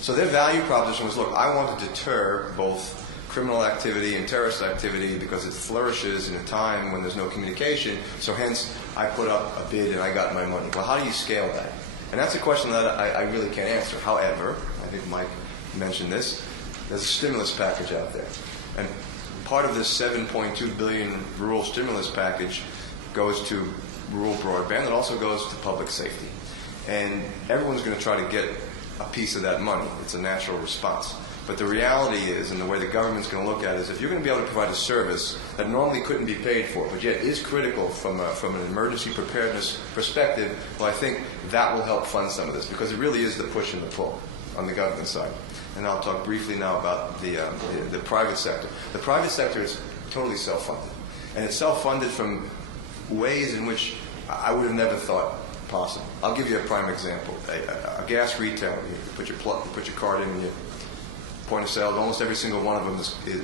So their value proposition was, look, I want to deter both criminal activity and terrorist activity because it flourishes in a time when there's no communication. So hence, I put up a bid and I got my money. Well, how do you scale that? And that's a question that I really can't answer. However, I think Mike mentioned this, there's a stimulus package out there. And part of this $7.2 billion rural stimulus package goes to rural broadband. It also goes to public safety. And everyone's going to try to get a piece of that money. It's a natural response. But the reality is, and the way the government's going to look at it, is if you're going to be able to provide a service that normally couldn't be paid for, but yet is critical from an emergency preparedness perspective, well, I think that will help fund some of this, because it really is the push and the pull on the government side. And I'll talk briefly now about the private sector. The private sector is totally self-funded. And it's self-funded from ways in which I would have never thought possible. I'll give you a prime example. A gas retailer, you put your card in and you point of sale, almost every single one of them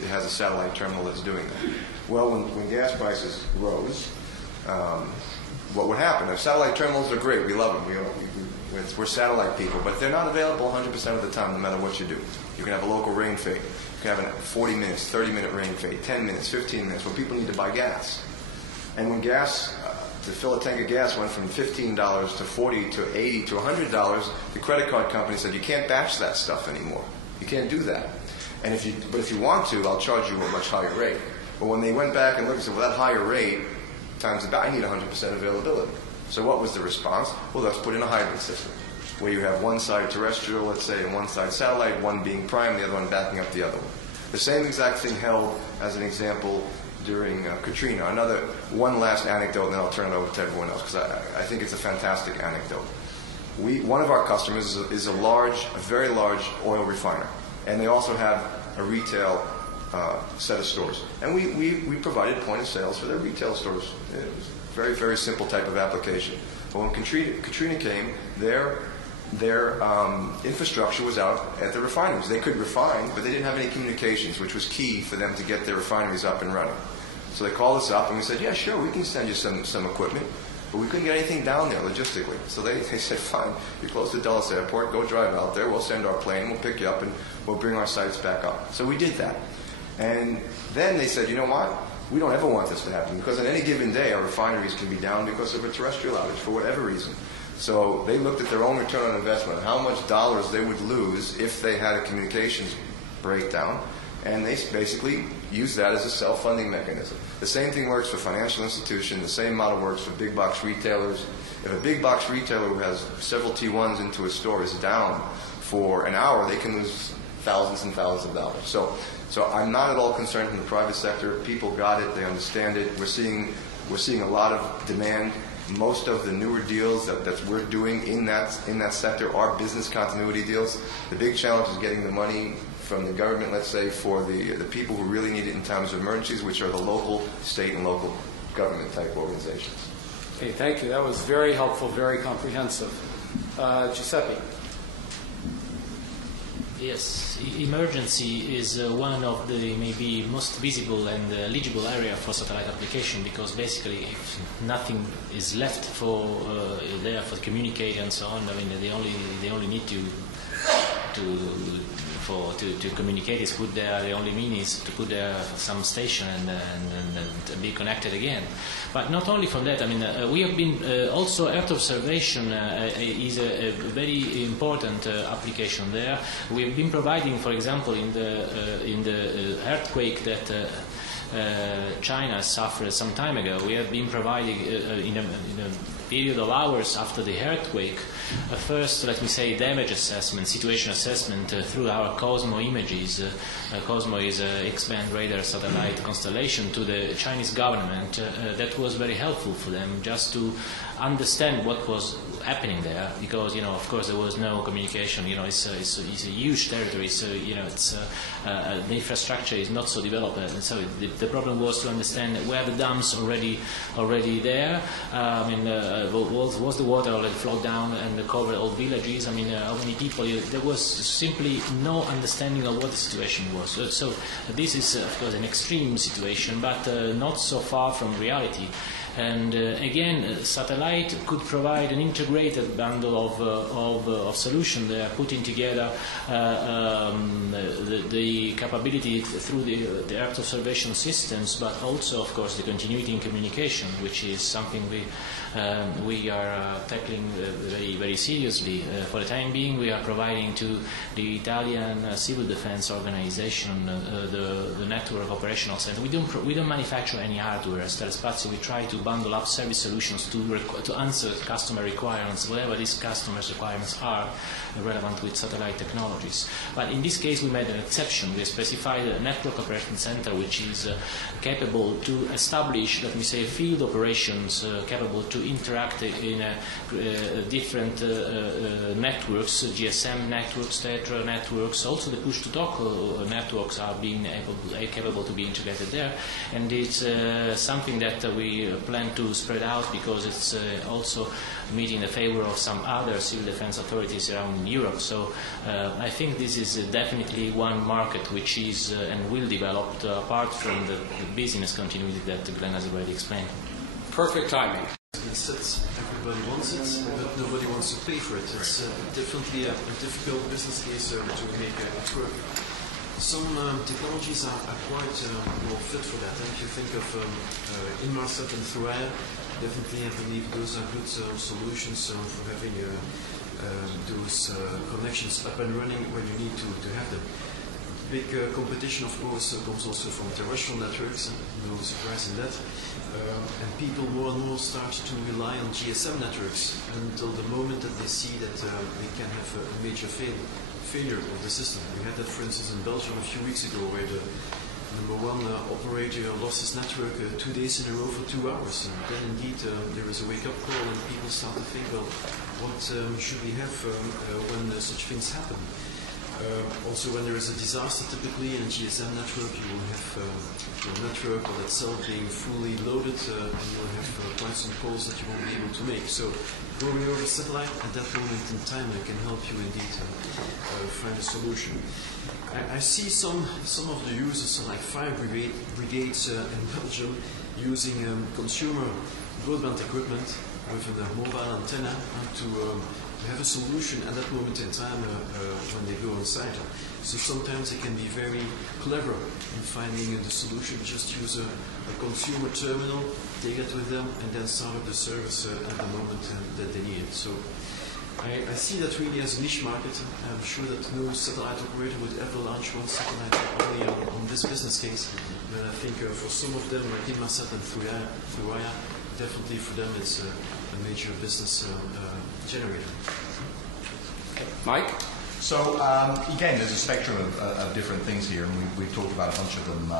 has a satellite terminal that's doing that. Well, when gas prices rose, what would happen? Now, satellite terminals are great. We love them. We're satellite people, but they're not available 100% of the time, no matter what you do. You can have a local rain fade. You can have a 40 minutes, 30-minute rain fade, 10 minutes, 15 minutes, when people need to buy gas. And when gas, to fill a tank of gas went from $15 to $40 to $80 to $100, the credit card company said, you can't batch that stuff anymore. You can't do that. And if you want to, I'll charge you a much higher rate. But when they went back and looked and said, well, that higher rate times I need 100% availability. So what was the response? Well, let's put in a hybrid system. where you have one side terrestrial, let's say, and one side satellite, one being prime, the other one backing up the other one. The same exact thing held as an example during Katrina. One last anecdote, and then I'll turn it over to everyone else, because I think it's a fantastic anecdote. One of our customers is a very large oil refiner, and they also have a retail set of stores. And we provided point of sales for their retail stores. It was a very, very simple type of application. But when Katrina came, their infrastructure was out at the refineries. They could refine, but they didn't have any communications, which was key for them to get their refineries up and running. So they called us up, and we said, yeah, sure, we can send you some equipment. But we couldn't get anything down there logistically. So they said, fine, you're close to Dulles Airport, go drive out there, we'll send our plane, we'll pick you up, and we'll bring our sites back up. So we did that. And then they said, you know what? We don't ever want this to happen, because on any given day, our refineries can be down because of a terrestrial outage for whatever reason. So they looked at their own return on investment, how much dollars they would lose if they had a communications breakdown, and they basically used that as a self-funding mechanism. The same thing works for financial institutions. The same model works for big box retailers. If a big box retailer who has several T1s into a store is down for an hour, they can lose thousands and thousands of dollars. So I'm not at all concerned from the private sector. People got it. They understand it. We're seeing a lot of demand. Most of the newer deals that we're doing in that sector are business continuity deals. The big challenge is getting the money from the government, let's say, for the people who really need it in times of emergencies, which are the local, state, and local government type organizations. Okay, thank you. That was very helpful, very comprehensive. Giuseppe. Yes, emergency is one of the maybe most visible and eligible area for satellite application, because basically if nothing is left for there for communicate and so on, I mean they only need to communicate is put there. The only mean is to put there some station and be connected again. But not only from that, I mean, we have been also Earth observation is a very important application there. We have been providing, for example, in the earthquake that China suffered some time ago. We have been providing in a period of hours after the earthquake, first, let me say, damage assessment, situation assessment through our Cosmo images. Cosmo is an X-band radar satellite constellation to the Chinese government. That was very helpful for them just to understand what was happening there, because of course there was no communication. It's a huge territory, so it's the infrastructure is not so developed, and so the problem was to understand where the dams already there. Was the water already flowed down and covered all villages? I mean, how many people? There was simply no understanding of what the situation was. So this is of course an extreme situation, but not so far from reality. And again, satellite could provide an integrated bundle of solutions there, putting together the capability through the Earth observation systems, but also, of course, the continuity in communication, which is something we are tackling very, very seriously. For the time being, we are providing to the Italian civil defense organization the network operational center. We don't manufacture any hardware. As Telespazio, we try to bundle up service solutions to answer customer requirements, whatever these customers' requirements are relevant with satellite technologies. But in this case, we made an exception. We specified a network operation center which is capable to establish, let me say, field operations capable to interact in different networks, GSM networks, Tetra networks. Also, the push-to-talk networks are being capable to be integrated there, and it's something that we plan to spread out because it's also meeting the favor of some other civil defense authorities around Europe. So I think this is definitely one market which is and will develop apart from the business continuity that Glenn has already explained. Perfect timing. Everybody wants it, but nobody wants to pay for it. It's definitely a difficult business case to make it work. Some technologies are quite well fit for that. If you think of Inmarsat and Throair, definitely I believe those are good solutions for having those connections up and running when you need to have them. Big competition, of course, comes also from terrestrial networks, no surprise in that. And people more and more start to rely on GSM networks until the moment that they see that they can have a major failure of the system. We had that, for instance, in Belgium a few weeks ago, where the number one operator lost his network 2 days in a row for 2 hours. And then indeed there is a wake-up call and people start to think, well, what should we have when such things happen? Also, when there is a disaster, typically in a GSM network, you will have your network or itself being fully loaded, and you will have quite some calls that you won't be able to make. So, going over satellite at that moment in time can help you indeed find a solution. I see some of the users, like fire brigades in Belgium, using consumer broadband equipment with a mobile antenna to have a solution at that moment in time when they go inside. So sometimes they can be very clever in finding the solution. Just use a consumer terminal, take it with them, and then start up the service at the moment that they need it. So I see that really as a niche market. I'm sure that no satellite operator would ever launch one satellite only on this business case. But I think for some of them, like Intelsat and Thuraya, definitely for them it's a major business generator. Mike? So, again, there's a spectrum of different things here, and we've talked about a bunch of them.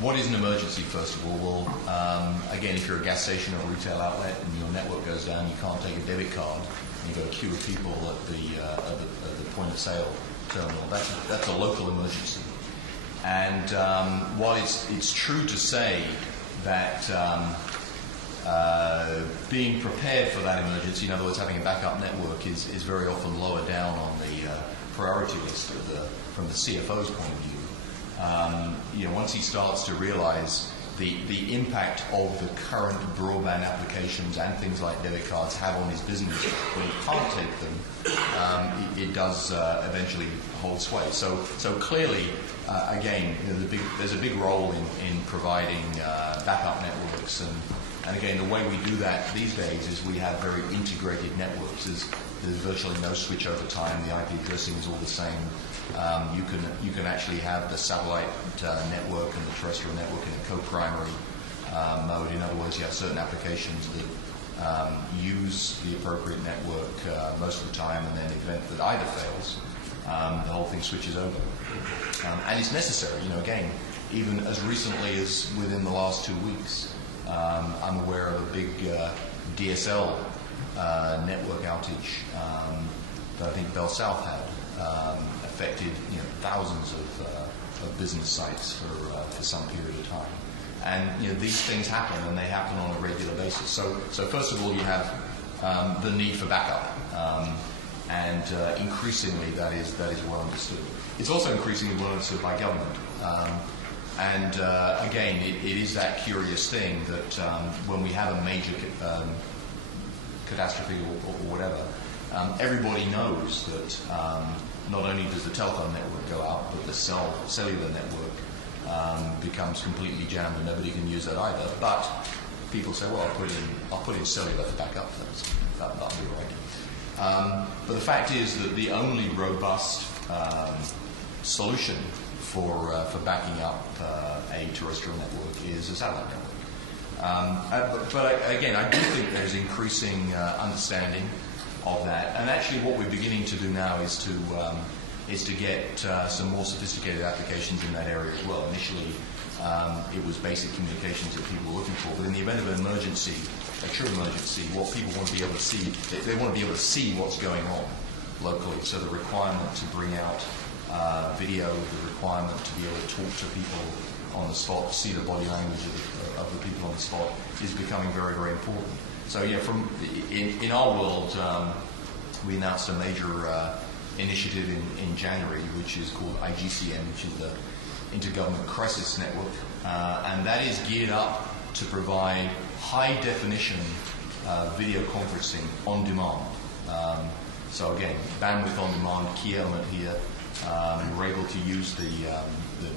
What is an emergency, first of all? Well, again, if you're a gas station or a retail outlet and your network goes down, you can't take a debit card, and you've got a queue of people at the point of sale terminal. That's a local emergency. And while it's true to say that being prepared for that emergency, in other words, having a backup network, is very often lower down on the priority list from the CFO's point of view. Once he starts to realize the impact of the current broadband applications and things like debit cards have on his business when he can't take them, it does eventually hold sway. So clearly, again, there's a big role in providing backup networks, and again, the way we do that these days is we have very integrated networks. There's virtually no switch over time. The IP addressing is all the same. You can actually have the satellite network and the terrestrial network in a co-primary mode. In other words, you have certain applications that use the appropriate network most of the time, and then in the event that either fails, the whole thing switches over. And it's necessary. Again, even as recently as within the last 2 weeks, I'm aware of a big DSL network outage that I think Bell South had, affected thousands of business sites for some period of time. And these things happen, and they happen on a regular basis. So first of all, you have the need for backup, and increasingly that is well understood. It's also increasingly well understood by government. And again, it is that curious thing that when we have a major catastrophe or whatever, everybody knows that not only does the telephone network go out, but the cellular network becomes completely jammed and nobody can use that either. But people say, well, I'll put in cellular for backup. That'll be right. But the fact is that the only robust solution for backing up a terrestrial network is a satellite network. But again, I do think there's increasing understanding of that. And actually what we're beginning to do now is to get some more sophisticated applications in that area as well. Initially, it was basic communications that people were looking for. But in the event of an emergency, a true emergency, what people want to be able to see, they want to be able to see what's going on locally. So the requirement to bring out video, the requirement to be able to talk to people on the spot, see the body language of the people on the spot is becoming very, very important. So yeah, in our world, we announced a major initiative in January, which is called IGCN, which is the Intergovernment Crisis Network, and that is geared up to provide high-definition video conferencing on demand. So again, bandwidth on demand, key element here. We're able to use the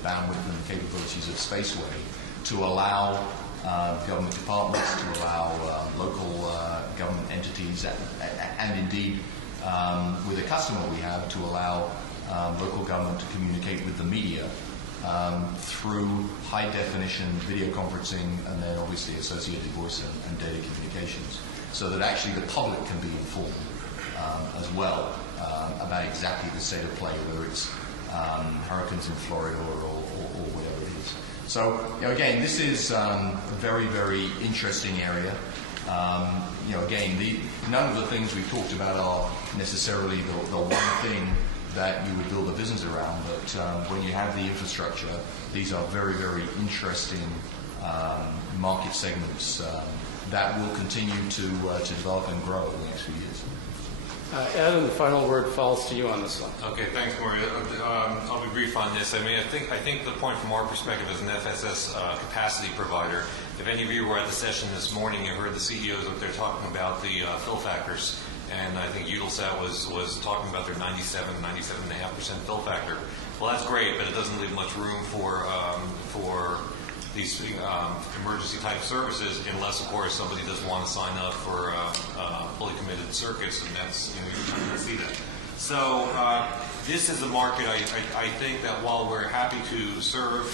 bandwidth and the capabilities of Spaceway to allow government departments, to allow local government entities, and indeed with a customer we have, to allow local government to communicate with the media through high-definition video conferencing and then obviously associated voice and data communications, so that actually the public can be informed as well about exactly the state of play, whether it's hurricanes in Florida or whatever it is. So, again, this is a very, very interesting area. Again, none of the things we've talked about are necessarily the one thing that you would build a business around, but when you have the infrastructure, these are very, very interesting market segments that will continue to develop and grow over the next few years. Ed, and the final word falls to you on this one. Okay, thanks, Maury. I'll be brief on this. I mean, I think the point from our perspective as an FSS capacity provider, if any of you were at the session this morning, you heard the CEOs up there talking about the fill factors. And I think Intelsat was talking about their 97.5% fill factor. Well, that's great, but it doesn't leave much room for these emergency type services, unless, of course, somebody does want to sign up for fully committed circuits, and that's, you're not going to see that. So this is a market I think that while we're happy to serve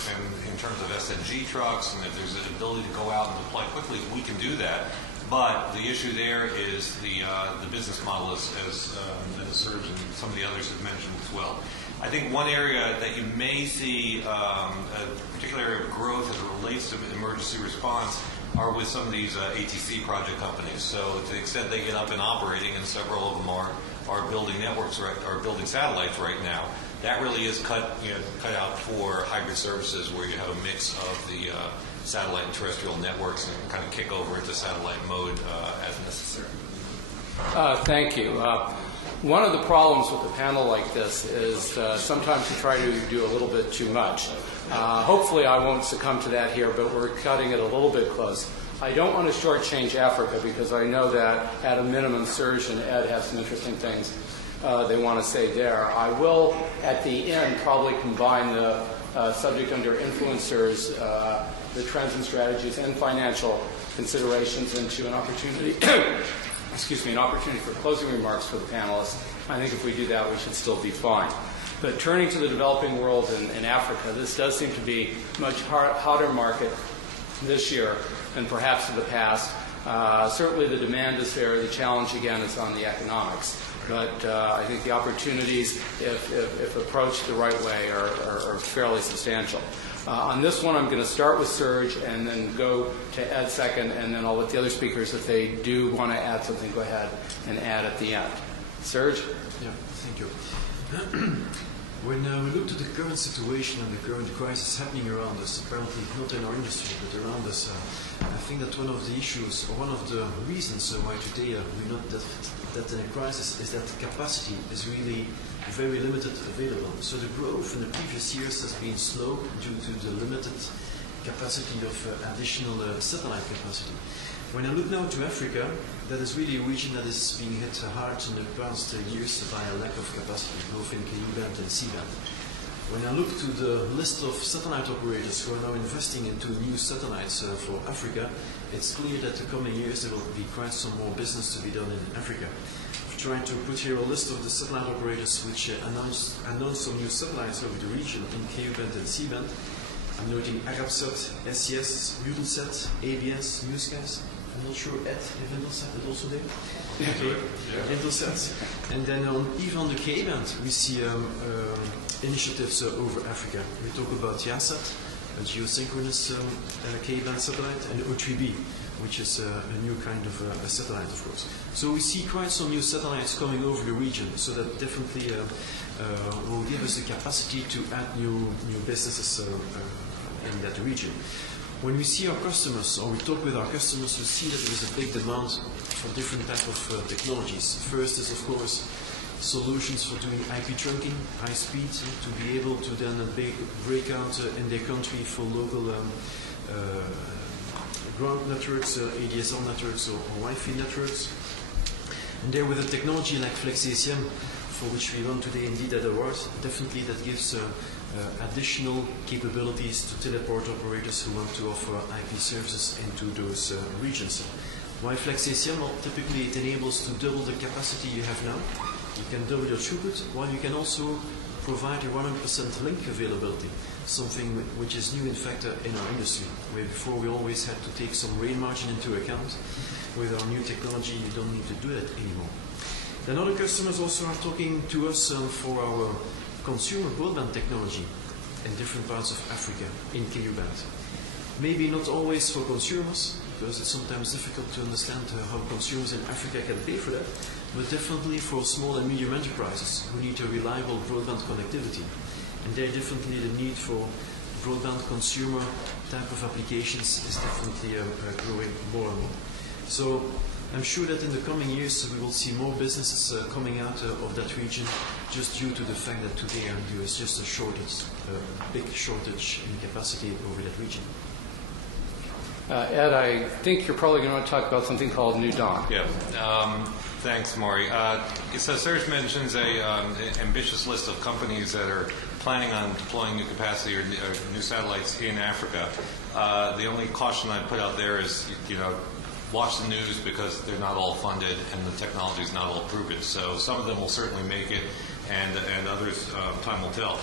in terms of SNG trucks, and if there's an ability to go out and deploy quickly, we can do that. But the issue there is the business model, as Serge and some of the others have mentioned as well. I think one area that you may see a particular area of growth as it relates to emergency response are with some of these ATC project companies. So to the extent they get up and operating, and several of them are building networks are building satellites right now, that really is cut out for hybrid services where you have a mix of the satellite and terrestrial networks and kind of kick over into satellite mode as necessary. Thank you. One of the problems with a panel like this is sometimes you try to do a little bit too much. Hopefully I won't succumb to that here, but we're cutting it a little bit close. I don't want to shortchange Africa because I know that at a minimum Serge and Ed have some interesting things they want to say there. I will, at the end, probably combine the subject under influencers, the trends and strategies and financial considerations into an opportunity an opportunity for closing remarks for the panelists. I think if we do that, we should still be fine. But turning to the developing world in Africa, this does seem to be a much hotter market this year than perhaps in the past. Certainly the demand is there. The challenge, again, is on the economics. But I think the opportunities, if approached the right way, are fairly substantial. On this one, I'm going to start with Serge and then go to Ed second, and then I'll let the other speakers, if they do want to add something, go ahead and add at the end. Serge? Yeah, thank you. When we look to the current situation and the current crisis happening around us, apparently not in our industry, but around us, I think that one of the issues, or one of the reasons why today we're not that in a crisis, is that capacity is really very limited available. So the growth in the previous years has been slow due to the limited capacity of additional satellite capacity. When I look now to Africa, that is really a region that is being hit hard in the past years by a lack of capacity, both in Ku-band and C-band. When I look to the list of satellite operators who are now investing into new satellites for Africa, it's clear that the coming years there will be quite some more business to be done in Africa. I've tried to put here a list of the satellite operators which announced some new satellites over the region in Ku-band and C-band. I'm noting RRsat, SES, Intelsat, ABS, NewsGuys. I'm not sure, Ed, if Intelsat is also there? Okay, Intelsat. And then even on the K-band, we see initiatives over Africa. We talk about Yasat, a geosynchronous K-band satellite, and O3B, which is a new kind of a satellite, of course. So we see quite some new satellites coming over the region, so that definitely will give us the capacity to add new businesses in that region. When we see our customers, or we talk with our customers, we see that there is a big demand for different type of technologies. First is, of course, solutions for doing IP trunking, high speed, to be able to then break out in their country for local ground networks, ADSL networks, or Wi-Fi networks. And there with a technology like FlexACM, for which we won today indeed at awards, definitely that gives additional capabilities to teleport operators who want to offer IP services into those regions. Why FlexACM? Well, typically it enables to double the capacity you have now. You can double your throughput, while you can also provide a 100% link availability, something which is new in fact in our industry, where before we always had to take some rail margin into account. With our new technology, you don't need to do that anymore. Then other customers also are talking to us for our consumer broadband technology in different parts of Africa in Ku band. Maybe not always for consumers, because it's sometimes difficult to understand how consumers in Africa can pay for that, but definitely for small and medium enterprises who need a reliable broadband connectivity. And there definitely the need for broadband consumer type of applications is definitely growing more and more. So I'm sure that in the coming years we will see more businesses coming out of that region, just due to the fact that today there is just a shortage, a big shortage in capacity over that region. Ed, I think you're probably going to talk about something called New Dawn. Yeah. Thanks, Maury. So Serge mentions an ambitious list of companies that are planning on deploying new capacity or new satellites in Africa. The only caution I'd put out there is, watch the news, because they're not all funded and the technology is not all proven. So some of them will certainly make it, and others, time will tell.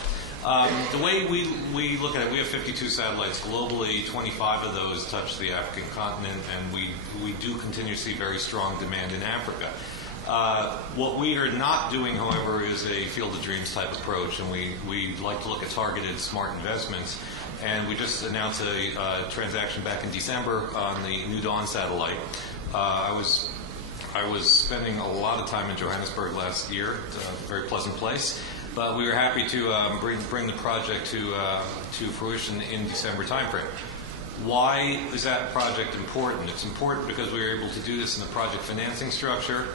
The way we look at it, we have 52 satellites globally. 25 of those touch the African continent, and we do continue to see very strong demand in Africa. What we are not doing, however, is a field of dreams type approach, and we like to look at targeted smart investments. And we just announced a transaction back in December on the New Dawn satellite. I was spending a lot of time in Johannesburg last year. It's a very pleasant place. But we were happy to bring the project to fruition in December timeframe. Why is that project important? It's important because we were able to do this in the project financing structure.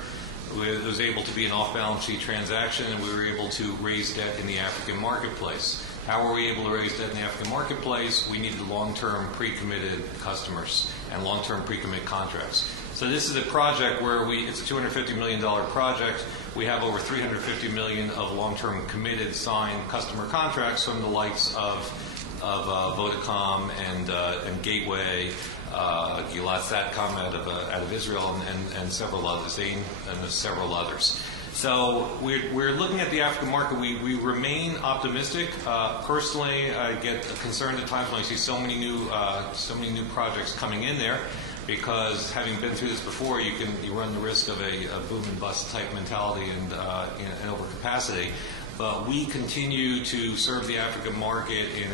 It was able to be an off-balance sheet transaction, and we were able to raise debt in the African marketplace. How were we able to raise debt in the African marketplace? We needed long-term pre-committed customers and long-term pre-commit contracts. So this is a project where it's a $250 million project. We have over $350 million of long-term committed signed customer contracts from the likes of Vodacom and Gateway, Gilat Satcom out of Israel, and several others, and several others. So we're looking at the African market. We remain optimistic. Personally, I get concerned at times when I see so many new projects coming in there, because having been through this before, you run the risk of a boom and bust type mentality and overcapacity. But we continue to serve the African market in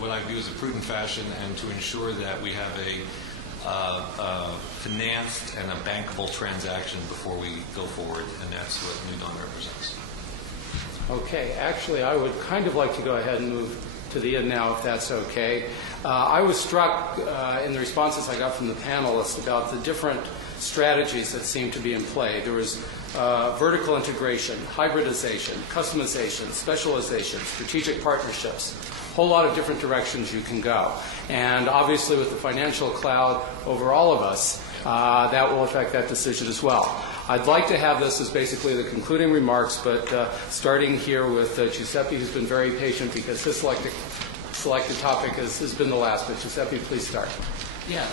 what I view as a prudent fashion, and to ensure that we have a financed and a bankable transaction before we go forward, and that's what New Dawn represents. Okay, actually, I would kind of like to go ahead and move to the end now, if that's okay. I was struck in the responses I got from the panelists about the different strategies that seem to be in play. There was vertical integration, hybridization, customization, specialization, strategic partnerships, a whole lot of different directions you can go. And obviously with the financial cloud over all of us, that will affect that decision as well. I'd like to have this as basically the concluding remarks, but starting here with Giuseppe, who's been very patient because his selected topic has been the last. But Giuseppe, please start. Yeah,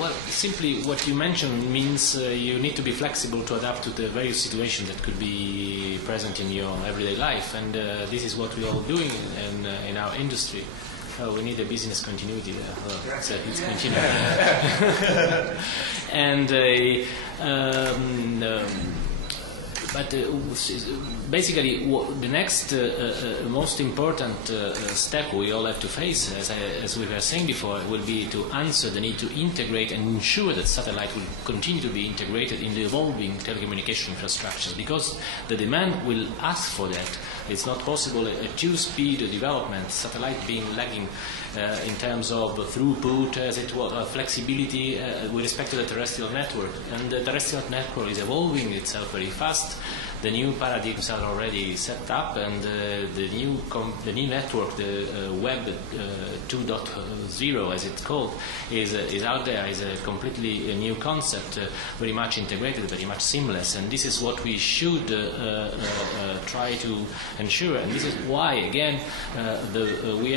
well, simply what you mentioned means you need to be flexible to adapt to the various situations that could be present in your everyday life, and this is what we're all doing in our industry. We need a business continuity. It's continuity. And but basically, the next most important step we all have to face, as we were saying before, will be to answer the need to integrate and ensure that satellite will continue to be integrated in the evolving telecommunication infrastructures, because the demand will ask for that. It's not possible at two-speed development, satellite being lagging in terms of throughput, as it was, flexibility with respect to the terrestrial network. And the terrestrial network is evolving itself very fast. The new paradigms are already set up, and the new network, the Web 2.0, as it's called, is out there. Is a completely new concept, very much integrated, very much seamless, and this is what we should try to ensure. And this is why, again, we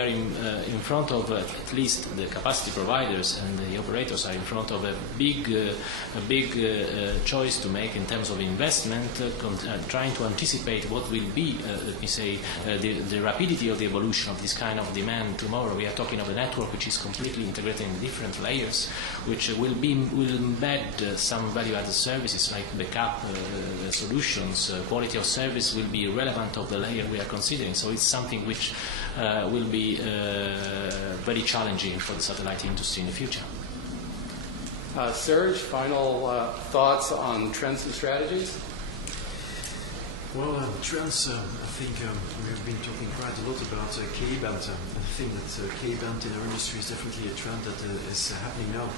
are in front of at least the capacity providers and the operators are in front of a big choice to make in terms of investment. assessment, trying to anticipate what will be, let me say, the rapidity of the evolution of this kind of demand tomorrow. We are talking of a network which is completely integrated in different layers, which will embed some value-added services like backup solutions. Quality of service will be relevant of the layer we are considering. So it's something which will be very challenging for the satellite industry in the future. Serge, final thoughts on trends and strategies? Well, trends, I think we've been talking quite a lot about K-band. I think that K-band in our industry is definitely a trend that is happening now,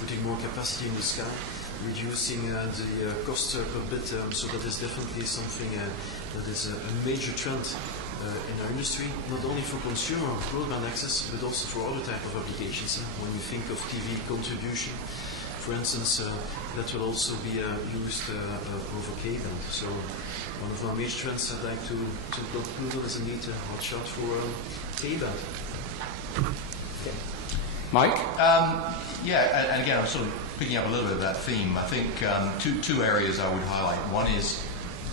putting more capacity in the sky, reducing the cost per bit, so that is definitely something that is a major trend in our industry, not only for consumer broadband access, but also for other type of applications. When you think of TV contribution, for instance, that will also be used over K-band. So one of our major trends I'd like to conclude on is indeed watch out for K-band. Okay. Mike? Yeah, and again, I'm sort of picking up a little bit of that theme. I think two areas I would highlight. One is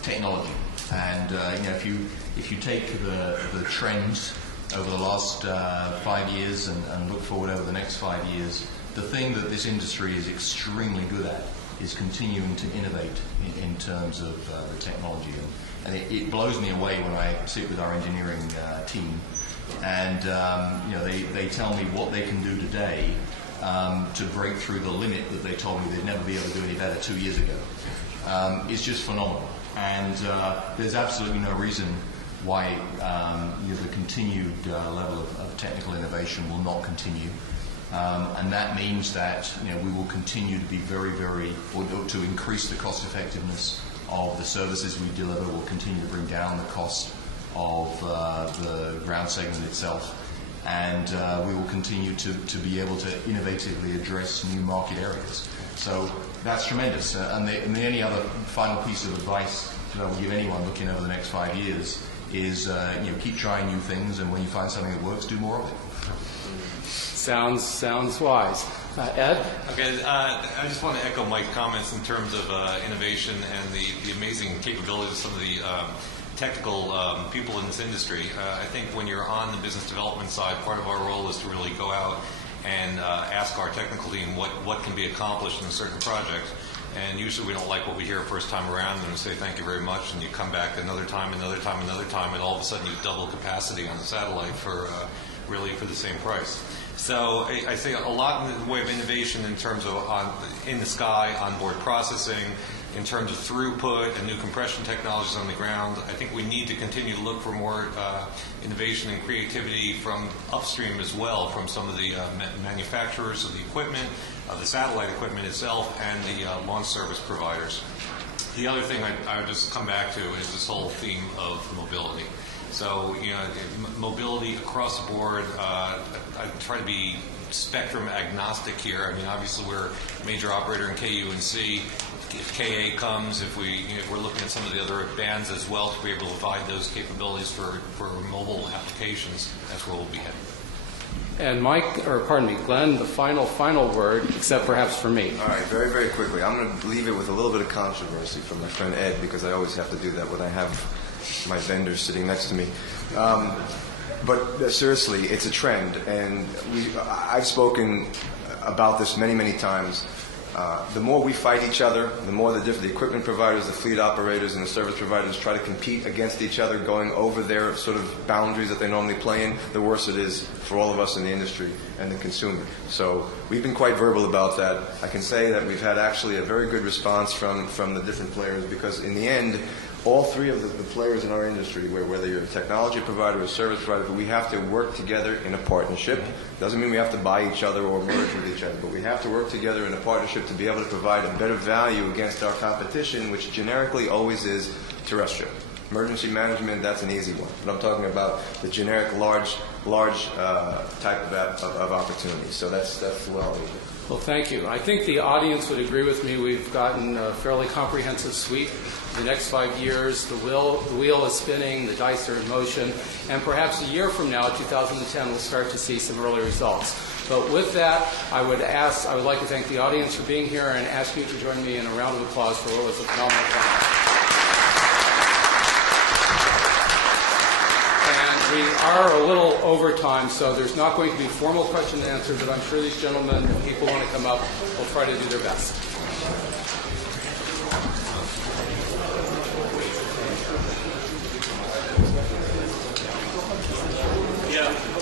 technology, and if you take the trends over the last 5 years and look forward over the next 5 years, the thing that this industry is extremely good at is continuing to innovate in terms of the technology. And it blows me away when I sit with our engineering team and they tell me what they can do today to break through the limit that they told me they'd never be able to do any better 2 years ago. It's just phenomenal. And there's absolutely no reason why the continued level of technical innovation will not continue. And that means that we will continue to be or to increase the cost effectiveness of the services we deliver. We'll continue to bring down the cost of the ground segment itself, and we will continue to be able to innovatively address new market areas. So that's tremendous. And the only other final piece of advice that I would give anyone looking over the next 5 years is keep trying new things, and when you find something that works, do more of it. Sounds wise. Ed? Okay, I just want to echo Mike's comments in terms of innovation and the amazing capabilities of some of the technical people in this industry. I think when you're on the business development side, part of our role is to really go out and ask our technical team what can be accomplished in a certain project. And usually we don't like what we hear first time around, and we say thank you very much, and you come back another time, and all of a sudden you double capacity on the satellite for the same price. So I say a lot in the way of innovation in terms of in the sky, onboard processing, in terms of throughput and new compression technologies on the ground. I think we need to continue to look for more innovation and creativity from upstream as well, from some of the manufacturers of the equipment, the satellite equipment itself, and the launch service providers. The other thing I would just come back to is this whole theme of mobility. So, mobility across the board. I try to be spectrum agnostic here. I mean, obviously we're a major operator in KU and C. If KA comes, if we're looking at some of the other bands as well to be able to provide those capabilities for mobile applications, that's where we'll be headed. And Glenn, the final word, except perhaps for me. All right, very, very quickly. I'm going to leave it with a little bit of controversy from my friend Ed, because I always have to do that when I have my vendors sitting next to me. But seriously, it's a trend, and I've spoken about this many, many times. The more we fight each other, the more the equipment providers, the fleet operators, and the service providers try to compete against each other, going over their sort of boundaries that they normally play in, the worse it is for all of us in the industry and the consumer. So we've been quite verbal about that. I can say that we've had actually a very good response from the different players, because in the end, all three of the players in our industry, whether you're a technology provider or a service provider, we have to work together in a partnership. Doesn't mean we have to buy each other or merge with each other, but we have to work together in a partnership to be able to provide a better value against our competition, which generically always is terrestrial. Emergency management, that's an easy one. But I'm talking about the generic large type of opportunity. So that's well. Well, thank you. I think the audience would agree with me. We've gotten a fairly comprehensive sweep. The next 5 years, the wheel is spinning, the dice are in motion, and perhaps a year from now, 2010, we'll start to see some early results. But with that, I would like to thank the audience for being here and ask you to join me in a round of applause for what was a phenomenal time. We are a little over time, so there's not going to be formal question and answer, but I'm sure these gentlemen, if people want to come up, will try to do their best. Yeah.